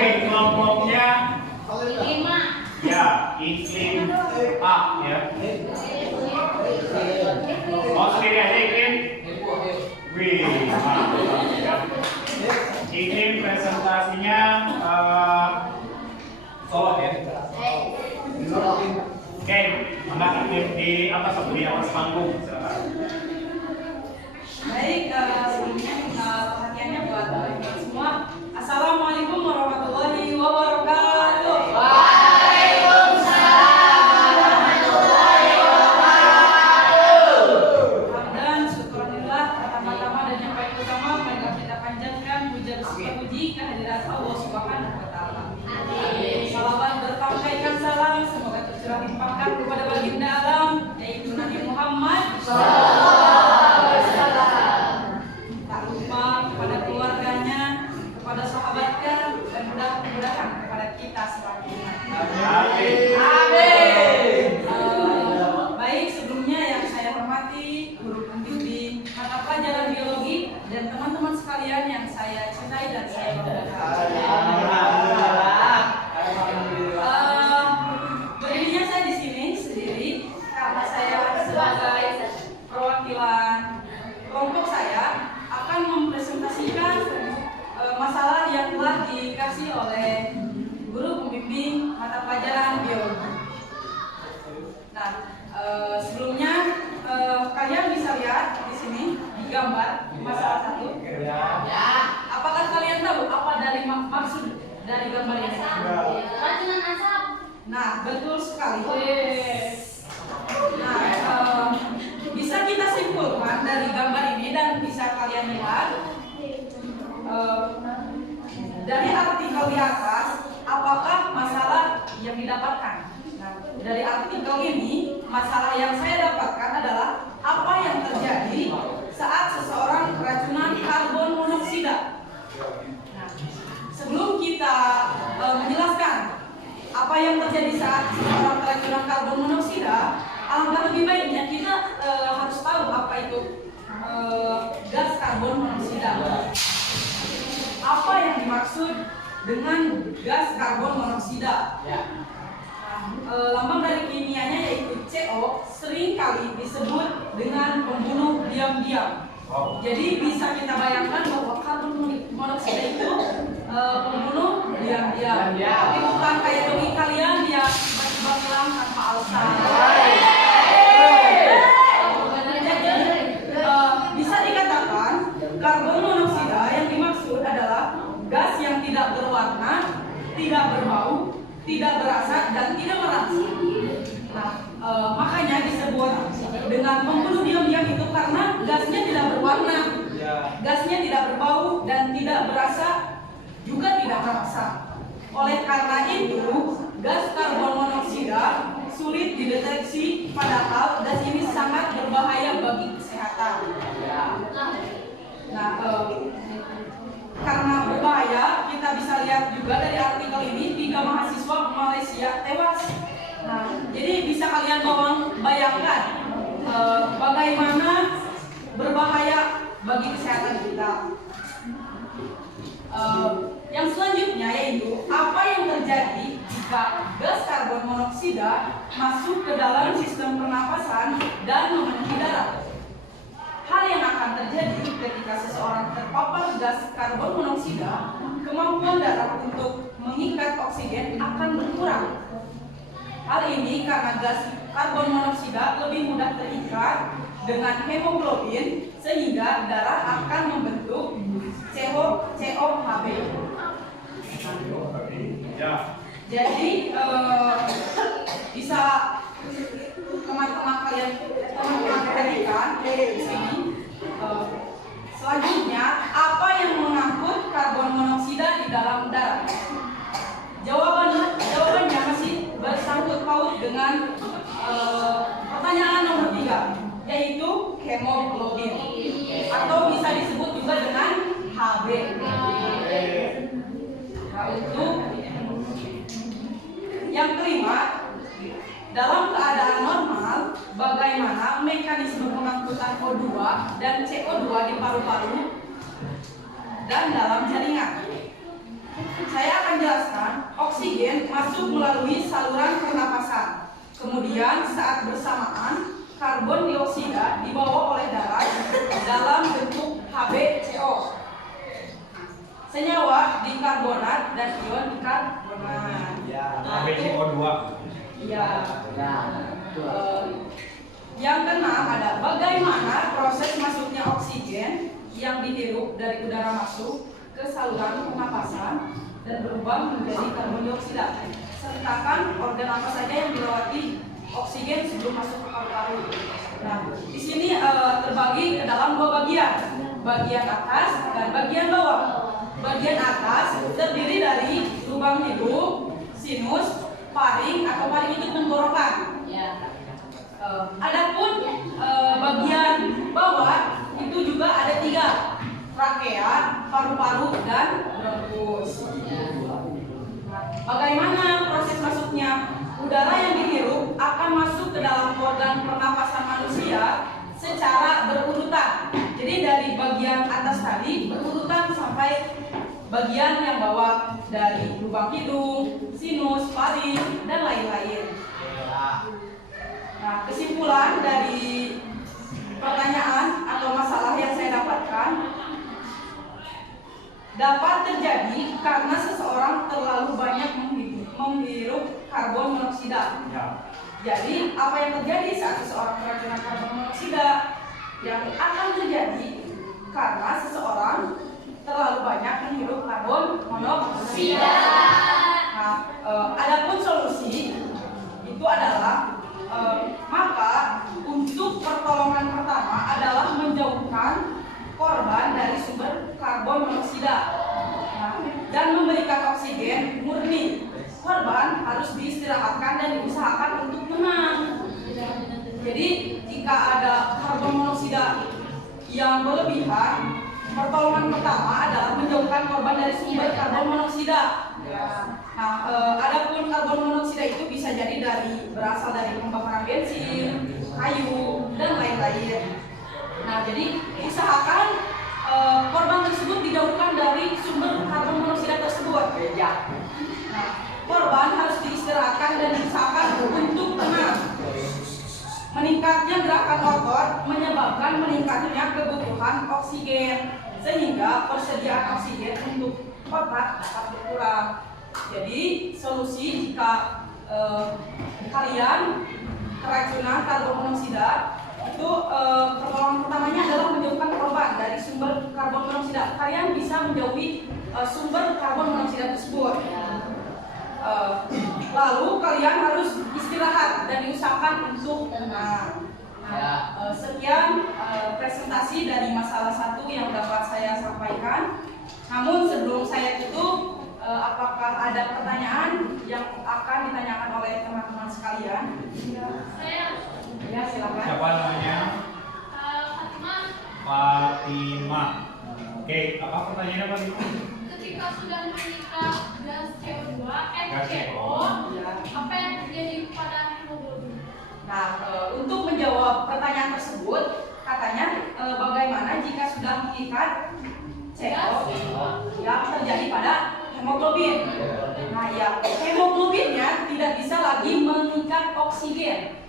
kelompoknya ya iklim A ya. Oh sendiri aja iklim. Wih, mantap ya. Iklim presentasinya Solo ya. Oke, angkat iklim di atas panggung. Silakan. Baik, sebelumnya perhatiannya buat teman-teman semua. Assalamualaikum warahmatullahi wabarakatuh. Waalaikumsalam warahmatullahi wabarakatuh. Hamdan, syukurillah, pertama-tama dan yang paling utama marilah kita panjatkan puja puji kehadirat Allah Subhanahu wa taala. Salawat berpangkaikan salam semoga tercurah limpahkan kepada baginda alam yaitu Nabi Muhammad kepada keluarganya, kepada sahabatnya, dan mudah-mudahan kepada kita selanjutnya. Amin. Baik, sebelumnya yang saya hormati guru pembimbing mata pelajaran biologi dan teman-teman sekalian yang saya cintai dan saya banggakan. Berdirinya saya di sini sendiri karena saya sebagai perwakilan kelompok saya akan mempresentasikan masalah yang telah dikasih oleh guru pembimbing mata pelajaran biologi. Nah, sebelumnya kalian bisa lihat di sini di gambar masalah 1. Ya. Apakah kalian tahu apa dari maksud dari gambar ini? Racunan asap. Nah, betul sekali. Nah, bisa kita simpulkan dari gambar ini dan bisa kalian lihat dari artikel di atas apakah masalah yang didapatkan. Nah, dari artikel ini masalah yang saya dapatkan adalah apa yang terjadi saat seseorang keracunan karbon monoksida. Nah, sebelum kita menjelaskan apa yang terjadi saat seseorang keracunan karbon monoksida, alangkah lebih baiknya kita harus tahu apa itu gas karbon monoksida. Apa yang dimaksud dengan gas karbon monoksida? Lambang dari kimianya yaitu CO seringkali disebut dengan pembunuh diam-diam. Jadi bisa kita bayangkan bahwa karbon monoksida itu pembunuh diam-diam. Tapi bukan kayak doi kalian yang tiba-tiba hilang tanpa alasan. Bisa dikatakan karbon monoksida yang dimaksud adalah gas yang tidak berwarna, tidak berbau, tidak berasap dan tidak merasa. Nah, makanya disebut dengan pembunuh diam-diam itu karena gasnya tidak berwarna, gasnya tidak berbau dan tidak berasa, juga tidak merasa. Oleh karena itu, gas karbon monoksida sulit dideteksi, padahal gas ini sangat berbahaya bagi kesehatan. Nah, karena berbahaya, kita bisa lihat juga dari artikel ini 3 mahasiswa Malaysia tewas. Nah, jadi bisa kalian bayangkan bagaimana berbahaya bagi kesehatan kita. Yang selanjutnya yaitu apa yang terjadi jika gas karbon monoksida masuk ke dalam sistem pernapasan dan memenuhi darah. Hal yang akan terjadi ketika seseorang terpapar gas karbon monoksida, kemampuan darah untuk mengikat oksigen akan berkurang. Hal ini karena gas karbon monoksida lebih mudah terikat dengan hemoglobin sehingga darah akan membentuk COHB. Jadi bisa teman-teman kalian perhatikan di sini. Selanjutnya, apa yang mengangkut karbon monoksida di dalam darah? Jawabannya masih bersangkut paut dengan pertanyaan nomor 3, yaitu hemoglobin, atau bisa disebut juga dengan HB. Nah, untuk yang kelima, dalam keadaan normal, bagaimana mekanisme pengangkutan O2 dan CO2 di paru-paru dan dalam jaringan? saya akan jelaskan oksigen masuk melalui saluran pernapasan. Kemudian saat bersamaan karbon dioksida dibawa oleh darah dalam bentuk HbCO. Senyawa bikarbonat dan ion bikarbonat. HbCO2. Ya. Yang keenam ada bagaimana proses masuknya oksigen yang dihirup dari udara masuk ke saluran pernapasan dan berubah menjadi karbon dioksida. Sertakan organ apa saja yang dilewati oksigen sebelum masuk ke paru-paru. Nah, di sini terbagi ke dalam dua bagian, bagian atas dan bagian bawah. Bagian atas terdiri dari lubang hidung, sinus, paring atau paring itu tenggorokan. Adapun bagian bawah itu juga ada 3, trakea, paru-paru dan bronkus. Bagaimana proses masuknya? Udara yang dihirup akan masuk ke dalam organ pernapasan manusia secara berurutan. Jadi dari bagian atas tadi berurutan sampai bagian yang bawah, dari lubang hidung, sinus, paring, dan lain-lain. Nah, kesimpulan dari pertanyaan atau masalah yang saya dapatkan dapat terjadi karena seseorang terlalu banyak menghirup karbon monoksida. Jadi, apa yang terjadi saat seseorang keracunan karbon monoksida? Yang akan terjadi karena seseorang terlalu banyak menghirup karbon monoksida. Nah, adapun solusi itu adalah maka untuk pertolongan pertama adalah menjauhkan korban dari sumber karbon monoksida, dan memberikan oksigen murni. Korban harus diistirahatkan dan diusahakan untuk tenang. Jadi jika ada karbon monoksida yang berlebihan, pertolongan pertama adalah menjauhkan korban dari sumber karbon monoksida. Nah, adapun karbon monoksida itu bisa jadi berasal dari pembakaran bensin, kayu, dan lain-lain. Nah, jadi usahakan korban tersebut dijauhkan dari sumber karbon monoksida tersebut. Nah, korban harus diistirahatkan dan diusahakan untuk tenang. Meningkatnya gerakan otot menyebabkan meningkatnya kebutuhan oksigen, sehingga persediaan oksigen untuk otak dapat berkurang. Jadi solusi jika kalian keracunan karbon monoksida itu pertolongan pertamanya adalah menjauhkan korban dari sumber karbon monoksida. Kalian bisa menjauhi sumber karbon monoksida tersebut. Lalu kalian harus istirahat dan diusahakan untuk tenang. Sekian presentasi dari masalah 1 yang dapat saya sampaikan. Namun sebelum saya tutup, apakah ada pertanyaan yang akan ditanyakan oleh teman-teman sekalian? Ya, silakan. Siapa namanya? Fatima. Oke, apa pertanyaannya Fatima? Ketika sudah menikah gas CO2, apa yang terjadi pada hemoglobin? Nah, untuk menjawab pertanyaan tersebut, katanya bagaimana jika sudah mengikat CO yang terjadi pada hemoglobin. Nah, ya, hemoglobinnya tidak bisa lagi mengikat oksigen.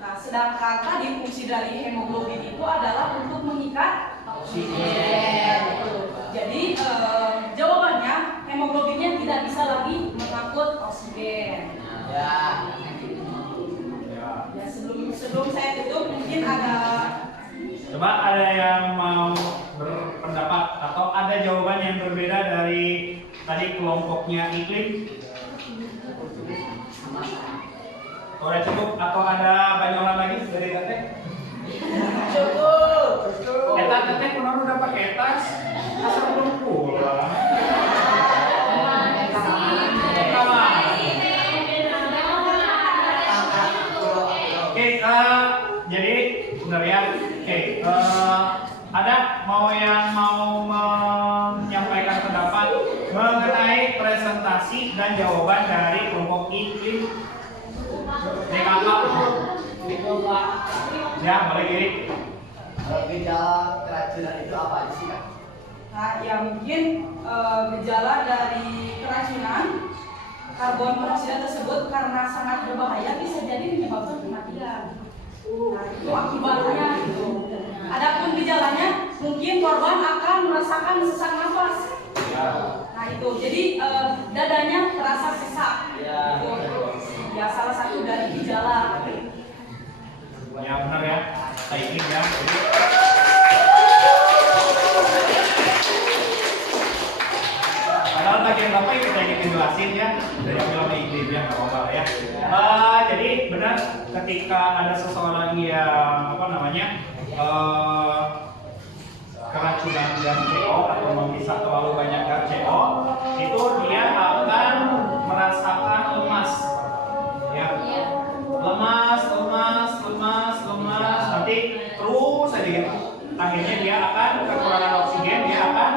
Nah, sedangkan tadi fungsi dari hemoglobin itu adalah untuk mengikat oksigen. Jadi jawabannya hemoglobinnya tidak bisa lagi mengangkut oksigen. Ya, sebelum saya tutup mungkin ada. Coba ada yang mau berpendapat atau ada jawaban yang berbeda dari tadi kelompoknya iklim? Udah cukup atau ada banyak orang lagi dari Teteh? Cukup. Teteh pernah udah pakai tas, asal belum pulang. Oke, jadi benar ya. Oke, ada yang mau menyampaikan pendapat mengenai presentasi dan jawaban dari kelompok iklim? Ya, boleh Giri. Gejala keracunan itu apa aja sih, Kak? Nah, ya mungkin gejala dari keracunan karbon monoksida tersebut karena sangat berbahaya bisa jadi menyebabkan kematian. Nah, itu akibatnya gitu. Adapun gejalanya mungkin korban akan merasakan sesak nafas. Nah itu, jadi dadanya terasa sesak. Itu ya salah satu dari gejala. Ya benar ya, typing ya. Padahal bagian Bapak itu kita ingin jelasin ya, dari film ini ya, nggak apa-apa ya. Jadi benar ketika ada seseorang yang apa namanya keracunan gas CO atau memisah terlalu banyak gas CO, itu dia akan merasakan lemas, ya, lemas, nanti terus aja gitu. Akhirnya dia akan kekurangan oksigen, dia akan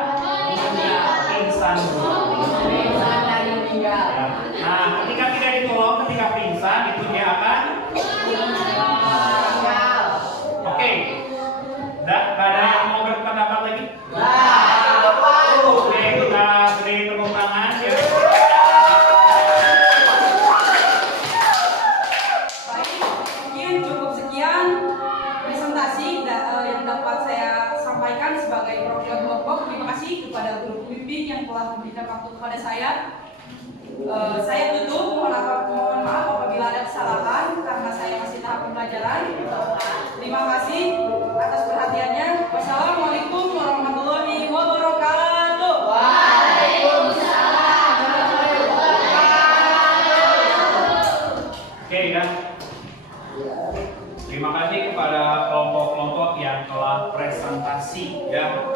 pingsan. Ya. Nah, ketika tidak ditolong, ketika pingsan itu dia akan oke. Gak ada yang mau berpendapat lagi? Oke, kita beri tepuk tangan ya. Baik, mungkin cukup sekian presentasi yang dapat saya sampaikan sebagai perwakilan kelompok. Terima kasih kepada guru pembimbing yang telah memberikan waktu kepada saya. Saya tutup, mohon maaf apabila ada kesalahan karena saya masih tahap pembelajaran. Terima kasih atas perhatiannya. Wassalamualaikum warahmatullahi wabarakatuh. Waalaikumsalam warahmatullahi wabarakatuh. Oke ya. Terima kasih kepada kelompok-kelompok yang telah presentasi ya.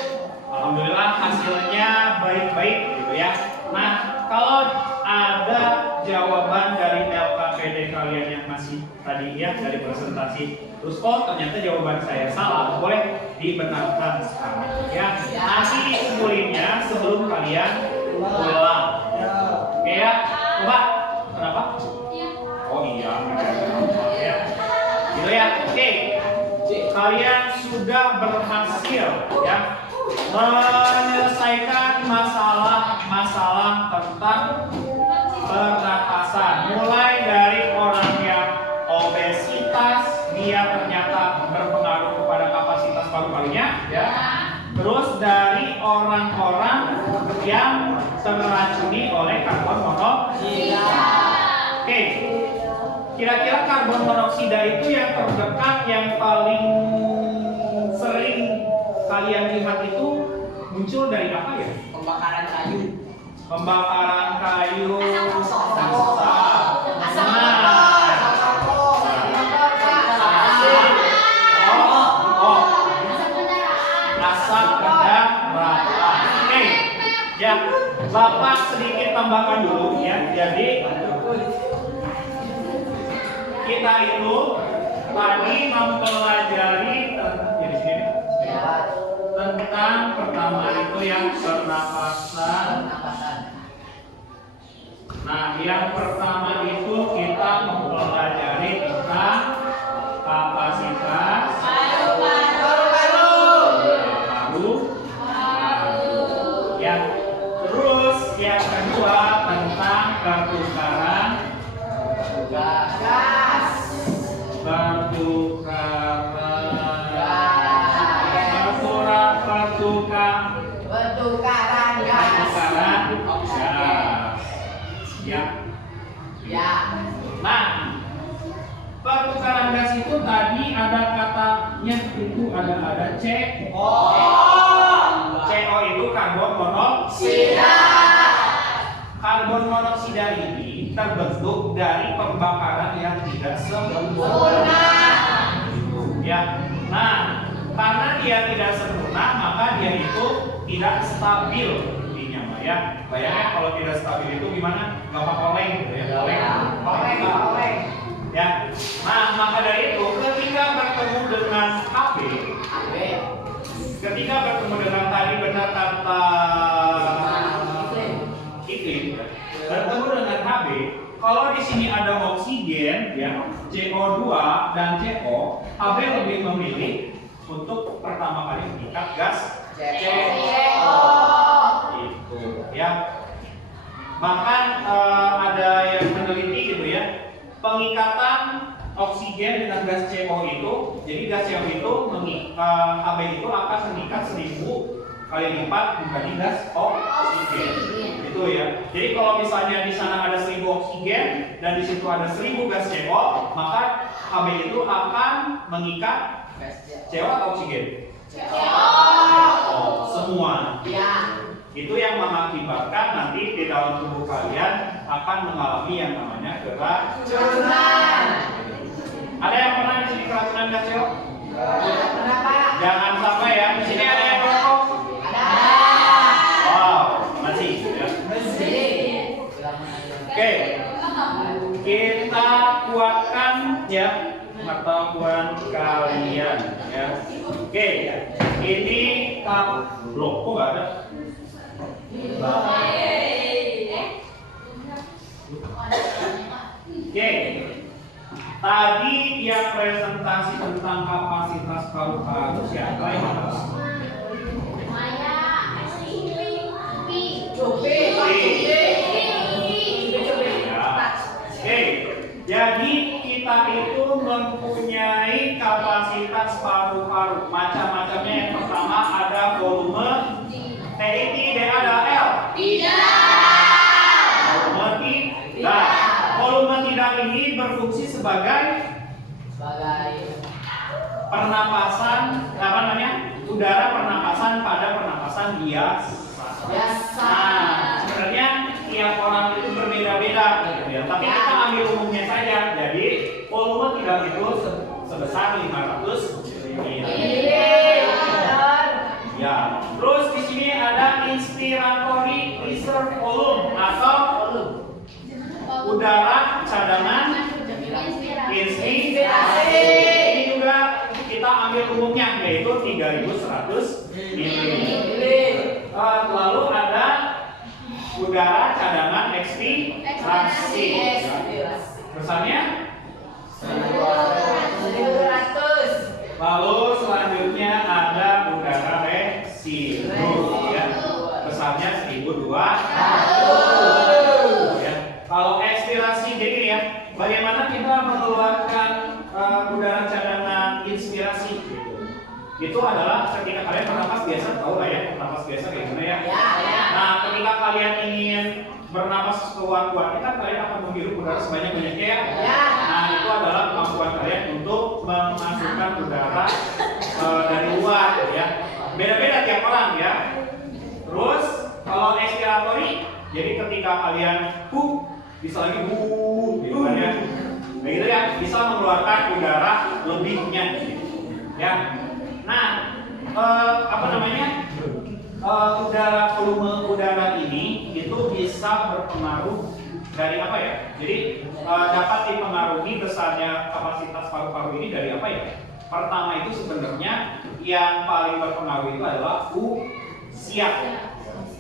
Alhamdulillah hasilnya baik-baik gitu ya. Nah, kalau ada jawaban dari LKPD kalian yang masih tadi ya dari presentasi, terus ternyata jawaban saya salah, boleh dibenarkan sekarang ya. Nanti dikumpulinnya sebelum kalian pulang. Oke ya, coba kenapa? Oh iya, ya. Gitu ya. Oke, kalian sudah berhasil ya menyelesaikan masalah tentang pernapasan, mulai dari orang yang obesitas, dia ternyata berpengaruh kepada kapasitas paru-parunya ya. Terus dari orang-orang yang terracuni oleh karbon monoksida. Oke, kira-kira karbon monoksida itu yang terdekat yang paling sering kalian lihat itu muncul dari apa ya? Pembakaran kayu. Pembakaran kayu, asap, asap kendaraan. Oke, ya, Bapak sedikit tambahkan dulu ya. Jadi kita itu tadi mempelajari di sini tentang pertama itu yang pernapasan. Nah, yang pertama itu kita mempelajari tentang kapasitas paru-paru. Ya, terus yang kedua tentang pertukaran gas. Pertukaran gas. Ya. Nah, pertukaran gas itu tadi ada katanya itu ada CO. CO itu karbon monoksida. Karbon monoksida ini terbentuk dari pembakaran yang tidak sempurna. Ya. Nah, karena dia tidak sempurna, maka dia itu tidak stabil intinya, Mbak ya. Bayangnya kalau tidak stabil itu gimana? Gampang oleng gitu ya. Oleng. Ya. Nah, maka dari itu ketika bertemu dengan HP, ketika bertemu dengan tadi benar kata iklim, bertemu dengan HB, kalau di sini ada oksigen ya, CO2 dan CO, HB lebih memilih untuk pertama kali mengikat gas CO. oksigen dengan gas CO itu, jadi gas CO itu Hb itu akan mengikat 1000 kali lipat dibanding gas oksigen. Itu ya. Jadi kalau misalnya di sana ada 1000 oksigen dan di situ ada 1000 gas CO, maka Hb itu akan mengikat CO atau oksigen? CO. Semua. Ya. Itu yang mengakibatkan nanti di dalam tubuh kalian akan mengalami yang namanya keracunan. Ada yang pernah di sini keracunan gas CO? Pernah Pak? Jangan sampai ya. Di sini ada yang merokok? Ada. Wow, masih. Ya. Oke, kita kuatkan ya pengetahuan kalian ya. Oke, ini loh kok nggak ada? Oke, tadi yang presentasi tentang kapasitas paru-paru siapa yang harus? Oke, jadi kita itu mempunyai kapasitas paru-paru. Macam-macamnya yang pertama ada volume TIT, DA, dan L. Volume tidak. Volume tidak ini berfungsi sebagai pernapasan, apa namanya? Udara pernapasan pada pernapasan biasa. Nah, sebenarnya tiap orang itu berbeda-beda gitu ya. Tapi kita ambil umumnya saja. Jadi volume tidak itu sebesar 500 ml. Ya. Terus di sini ada inspiratory reserve volume atau udara cadangan inspirasi. Ini juga kita ambil umumnya yaitu 3100 ml. Lalu ada udara cadangan ekspirasi. Besarnya 1200. Lalu selanjutnya ada udara residu ya. Besarnya 1200. Ya. Kalau ekspirasi jadi ya, bagaimana kita mengeluarkan udara cadangan inspirasi gitu. Itu adalah ketika kalian bernapas biasa, tahu lah ya, bernapas biasa kayak gimana ya. Nah, ketika kalian ingin bernapas kuat-kuat, kan kalian akan menghirup udara sebanyak-banyaknya ya. Nah, itu adalah kemampuan kalian untuk memasukkan udara dari luar ya. Beda-beda tiap orang ya. Terus kalau expiratory, jadi ketika kalian bisa lagi gitu kan ya. Begitu ya, bisa mengeluarkan udara lebihnya gitu. Ya. Nah, volume udara ini itu bisa berpengaruh dari apa ya? Jadi dapat dipengaruhi besarnya kapasitas paru-paru ini dari apa ya? Pertama itu sebenarnya yang paling berpengaruh itu adalah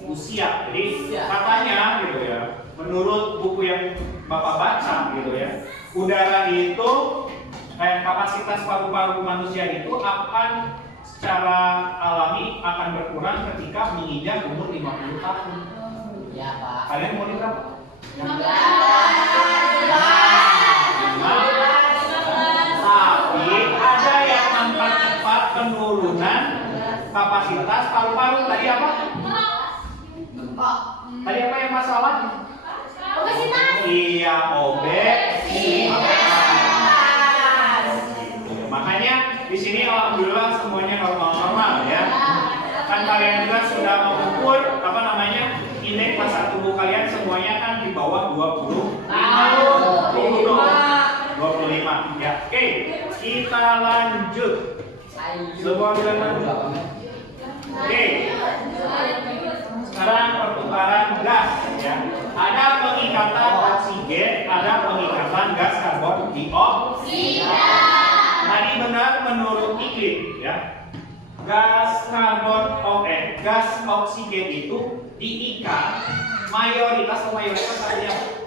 usia. Jadi katanya gitu ya, menurut buku yang Bapak baca gitu ya, udara itu kapasitas paru-paru manusia itu akan secara alami akan berkurang ketika menginjak umur 50 tahun. Ya, Pak. Kalian umur berapa? 15. Tapi ada yang mempercepat penurunan kapasitas paru-paru. Tadi apa? Tadi apa yang masalah? Obesitas. Iya, obesitas. Makanya di sini alhamdulillah semuanya normal-normal ya. Kan kalian juga sudah mengukur indeks massa tubuh kalian semuanya kan di bawah 25 ya. Oke, kita lanjut. Sebuah bilangan. Oke. Sekarang pertukaran gas ya. Ada pengikatan oksigen, ada pengikatan gas karbon dioksida. Tadi benar menurut iklim ya. Gas oksigen itu diikat mayoritas saja.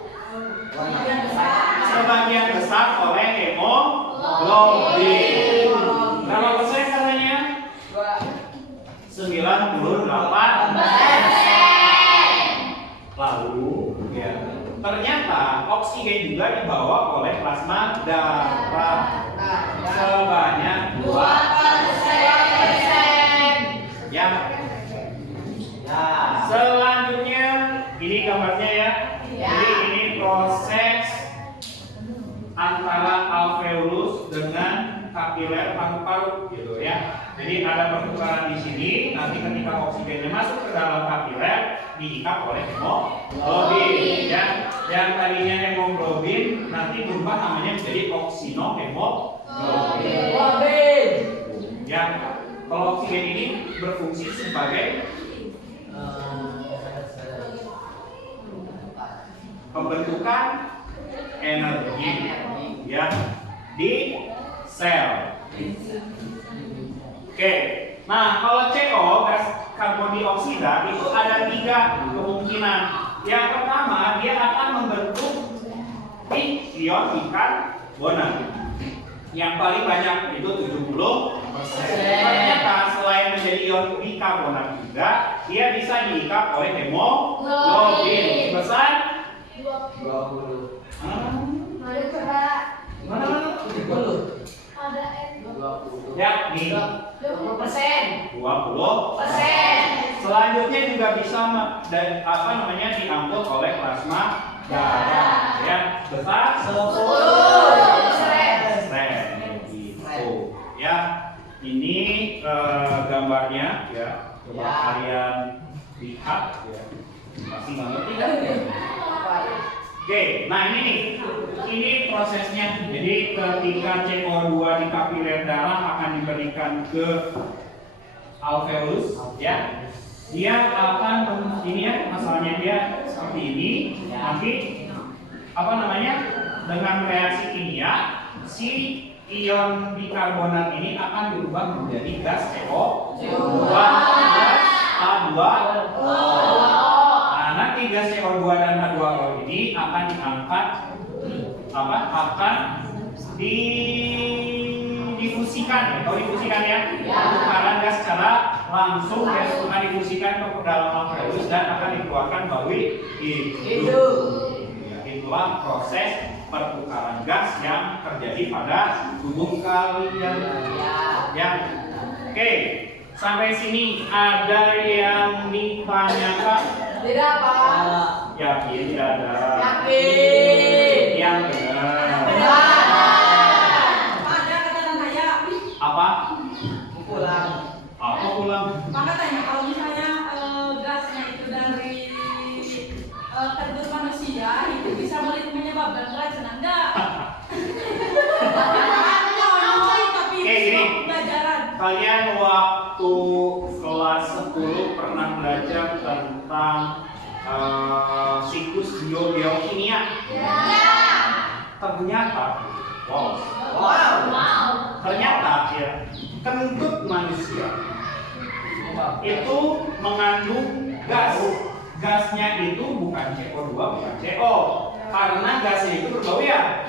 Sebagian besar oleh hemoglobin. Berapa persen katanya? 98%. Lalu ya, ternyata oksigen juga dibawa oleh plasma darah sebanyak 2%. Ya. Selanjutnya ini gambarnya ya. Jadi ini proses antara alveolus dengan kapiler paru-paru gitu ya. Jadi ada pertukaran di sini. Nanti ketika oksigennya masuk ke dalam kapiler diikat oleh hemoglobin ya. Yang tadinya hemoglobin nanti berubah namanya menjadi oksinohemoglobin. Ya. Kalau oksigen ini berfungsi sebagai pembentukan energi ya di sel. Oke, nah kalau CO gas karbon dioksida itu ada 3 kemungkinan. Yang pertama dia akan membentuk ion bikarbonan. Yang paling banyak itu 70%. Ternyata selain menjadi ion bikarbonat juga dia bisa diikat oleh hemoglobin sebesar 20. Mari coba. mana? Ada N. Ya, nih 20%. 20%. Selanjutnya juga bisa diambil oleh plasma darah ya besar 10%. Gitu. Ya, ini gambarnya ya. Coba kalian lihat ya. Masih nggak ngerti kan? Oke, nah ini nih, ini prosesnya. Jadi ketika CO2 di kapiler darah akan diberikan ke alveolus, ya, dia akan ini ya, masalahnya dia seperti ini. Nanti apa namanya? Dengan reaksi kimia, si ion bikarbonat ini akan berubah menjadi gas CO2 gas H2O. Nanti gas CO2 dan H2O ini akan diangkat akan difusikan atau difusikan ya tukaran gas secara langsung gas akan difusikan ke dalam alveolus dan akan dikeluarkan melalui hidung. Itulah proses pertukaran gas yang terjadi pada tubuh kalian ya. Oke, sampai sini ada yang ditanyakan? Tidak, Pak. Yakin tidak ada? Yakin. Yang benar. Ada kata saya. Apa? Pulang. Apa pulang? Maka tanya kalau misalnya gasnya itu dari kentut manusia itu bisa menyebabkan keracunan enggak? Tapi Gini. pelajaran. Kalian waktu kelas 10 pernah belajar tentang siklus biogeokimia? Ternyata, ternyata ya kentut manusia itu mengandung gas. Gasnya itu bukan CO2, bukan CO, karena gasnya itu berbau ya.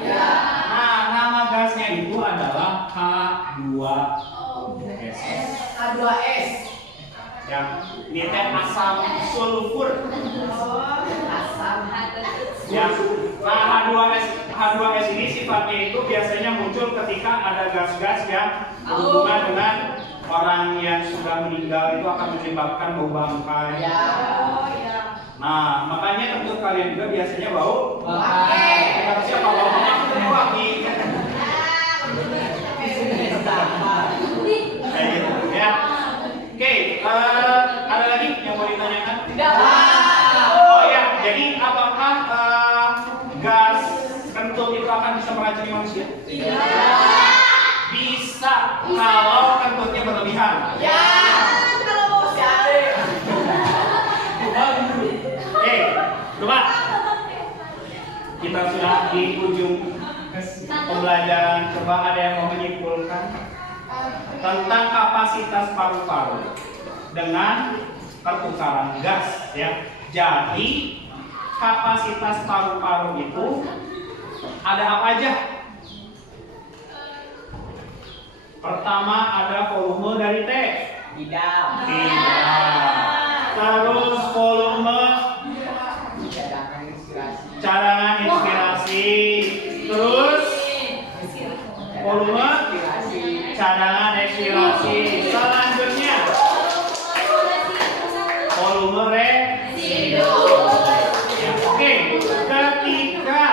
Nah, nama gasnya itu adalah H2S. H2S. Yang ini teh asam sulfur. Ya, nah H2S ini sifatnya itu biasanya muncul ketika ada gas-gas yang berhubungan dengan orang yang sudah meninggal itu akan menyebabkan bau bangkai. Nah, makanya tentu kalian juga biasanya bau bangkai. Kata siapa bau bangkai itu wangi. Kayak gitu ya. Oke, ada lagi yang mau ditanyakan? Tidak. Oh ya, jadi apakah gas kentut itu akan bisa meracuni manusia? Tidak. Bisa kalau kentutnya berlebihan. Kalau mau siapa? Oke, coba kita sudah di ujung pembelajaran. Coba ada yang mau menyimpulkan tentang kapasitas paru-paru dengan pertukaran gas ya. Jadi kapasitas paru-paru itu ada apa aja? Pertama ada volume dari T. Tidak. Terus volume Cadangan inspirasi. cadangan inspirasi. volume residu. Ya, oke. Ketika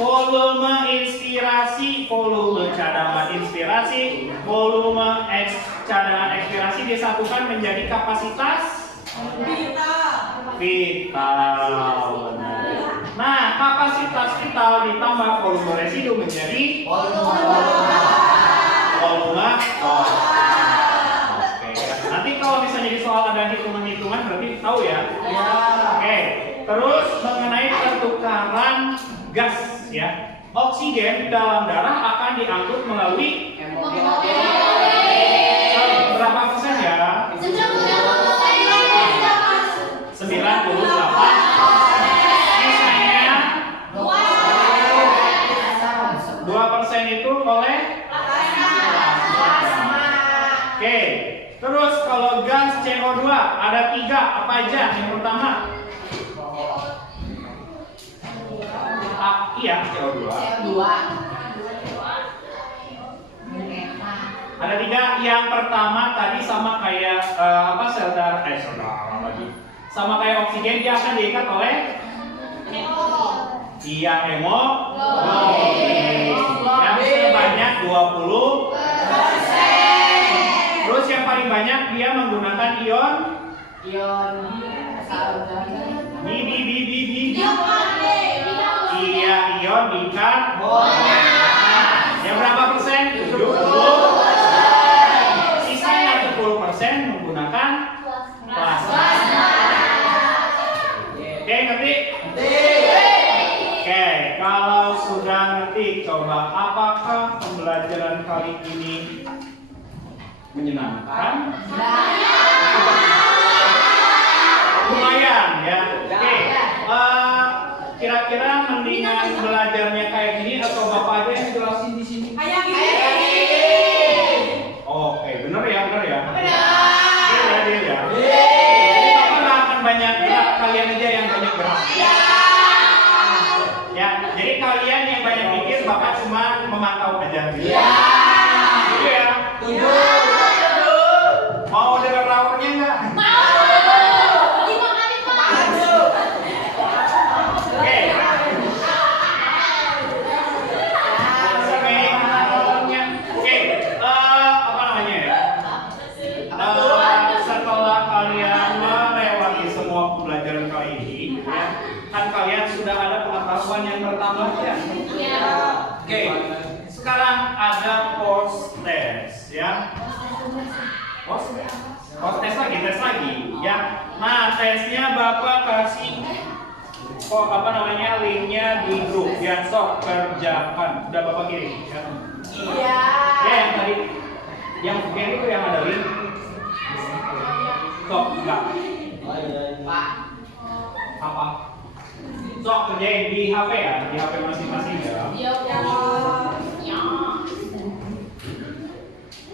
volume inspirasi, volume cadangan inspirasi, volume cadangan ekspirasi disatukan menjadi kapasitas vital. Nah, kapasitas vital ditambah volume residu menjadi volume total. Oke, nanti kalau misalnya di soal ada hitungan-hitungan berarti tahu ya. Oke, terus mengenai pertukaran gas ya. Oksigen dalam darah akan diangkut melalui berapa persen ya? 98. Sisanya 2% itu oleh Oke. Terus kalau gas CO2 ada 3 apa aja? Yang pertama iya CO2. Ada 3. Yang pertama tadi sama kayak sel darah lagi. Sama kayak oksigen dia akan diikat oleh hemoglobin yang sebanyak 20%. Terus yang paling banyak dia menggunakan ion ion bikarbonat. Yang berapa persen? 70%. Sisanya 10% menggunakan plasma. Oke, ngerti? Oke, kalau sudah ngerti, coba apakah pembelajaran kali ini menyenangkan? Lumayan ya. Oke. Kira-kira mendingan belajarnya kayak gini atau Bapak aja yang jelasin di sini? Kayak gini. Oke, bener ya. Deal ya. Jadi Bapak nggak akan banyak gerak, kalian aja yang banyak gerak. Ya, jadi kalian yang banyak mikir, Bapak cuma memantau aja. Gitu ya. Mau dengar rapornya nggak? Yang pertama ya. Oke. Sekarang ada post test ya. Post tes lagi ya. Nah, tesnya Bapak kasih linknya di grup ya, sok kerjakan. Udah Bapak kirim ya. Iya. Ya, yang tadi yang itu yang ada link. Sok enggak. Pak. Apa? Sok kerjain di HP ya, di HP masing-masing ya. Iya, Pak.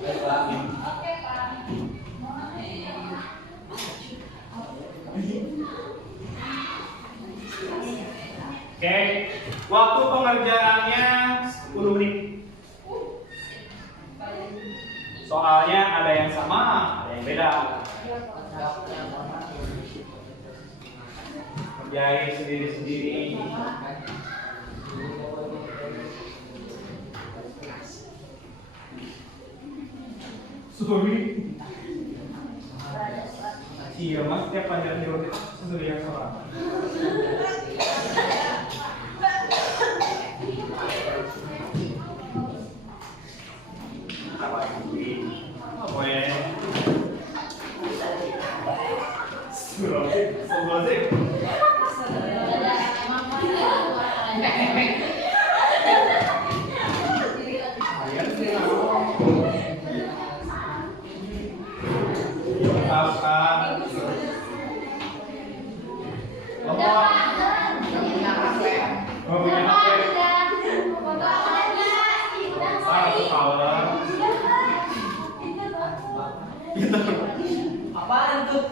Oke, Pak. Oke, waktu pengerjaannya 10 menit. Soalnya ada yang sama, ada yang beda. Kerjain sendiri-sendiri. Sorry. Iya mas, tiap pelajaran di roti sesuatu yang salah. Apa ini? Apa ya? Sebelum Apaan tuh?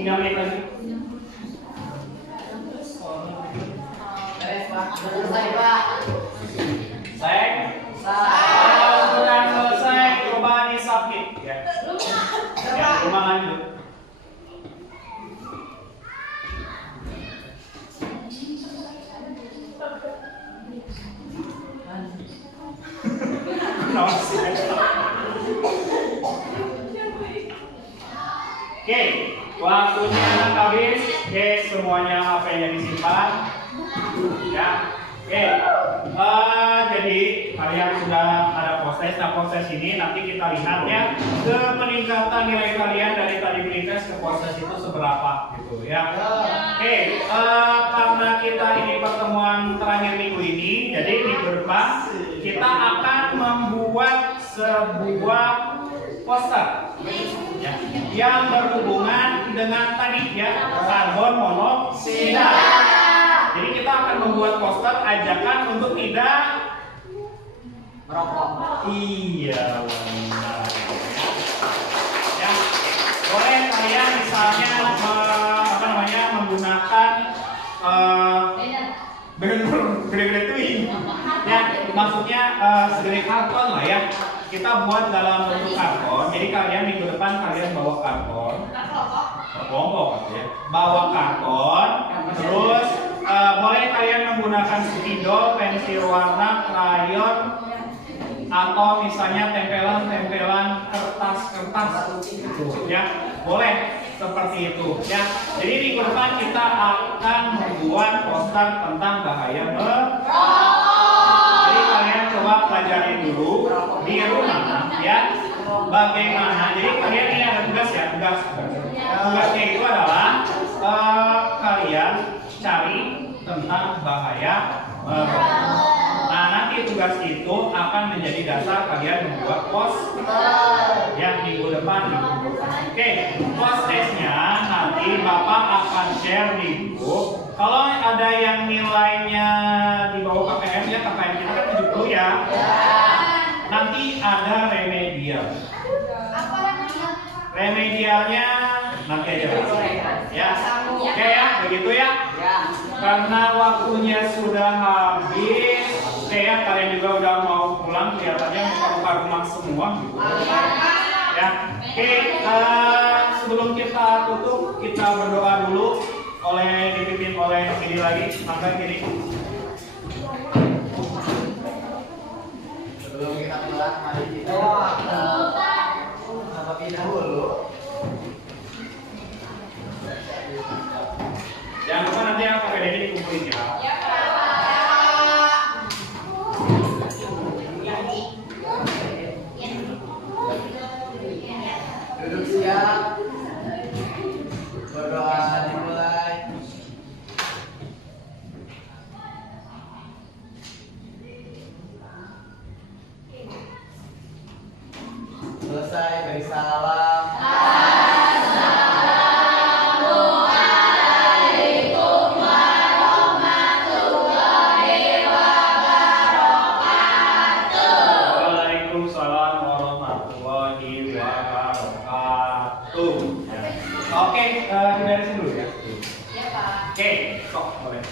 3 menit lagi. Selesai, Pak. Sek. Kalau sudah selesai, coba di submit ya. Ya, rumah lanjut. Oke, waktunya habis. Oke, semuanya HP-nya disimpan. Ya, oke. Jadi kalian sudah ada proses. Nah, proses ini nanti kita lihat ya ke peningkatan nilai kalian dari tadi pretest ke proses itu seberapa gitu ya. Oke, karena kita ini pertemuan terakhir minggu ini, jadi minggu depan kita akan membuat sebuah poster ya, yang berhubungan dengan tadi ya karbon monoksida. Jadi kita akan membuat poster ajakan untuk tidak Merokok. iya benar ya. Boleh kalian misalnya menggunakan banner gede-gede twin ya, maksudnya segede karton lah ya. Kita buat dalam bentuk karton. Jadi kalian minggu depan kalian bawa karton. Kelompok ya. Bawa karton. Terus boleh kalian menggunakan spidol, pensil warna, krayon, atau misalnya tempelan-tempelan kertas-kertas gitu ya. Boleh seperti itu ya. Jadi minggu depan kita akan membuat poster tentang bahaya merokok. Jadi kalian coba pelajari dulu di rumah ya. Bagaimana? Jadi kalian ini ada tugas ya, tugasnya itu adalah kalian cari tentang bahaya merokok. Nah, nanti tugas itu akan menjadi dasar kalian membuat poster ya minggu depan. Oke, posternya nanti Bapak akan share di grup. Kalau ada yang nilainya di bawah KKM ya, KKM kita kan 70 ya. Nanti ada remedial. Remedialnya nanti aja ya. Oke ya, begitu ya. Karena waktunya sudah habis, oke ya, kalian juga udah mau pulang, kelihatannya muka rumah semua gitu. Ya, oke. Sebelum kita tutup, kita berdoa dulu. Dipimpin oleh ini lagi, mangga kiri. Sebelum kita pulang, mari kita terlebih dahulu. Jangan lupa nanti yang pakai ini dikumpulin ya. Duduk siap. Berdoa dimulai. Selesai beri salam. Waalaikumsalam warahmatullahi wabarakatuh. Oke, beresin dulu ya. Ya, Pak. Oke, sok boleh.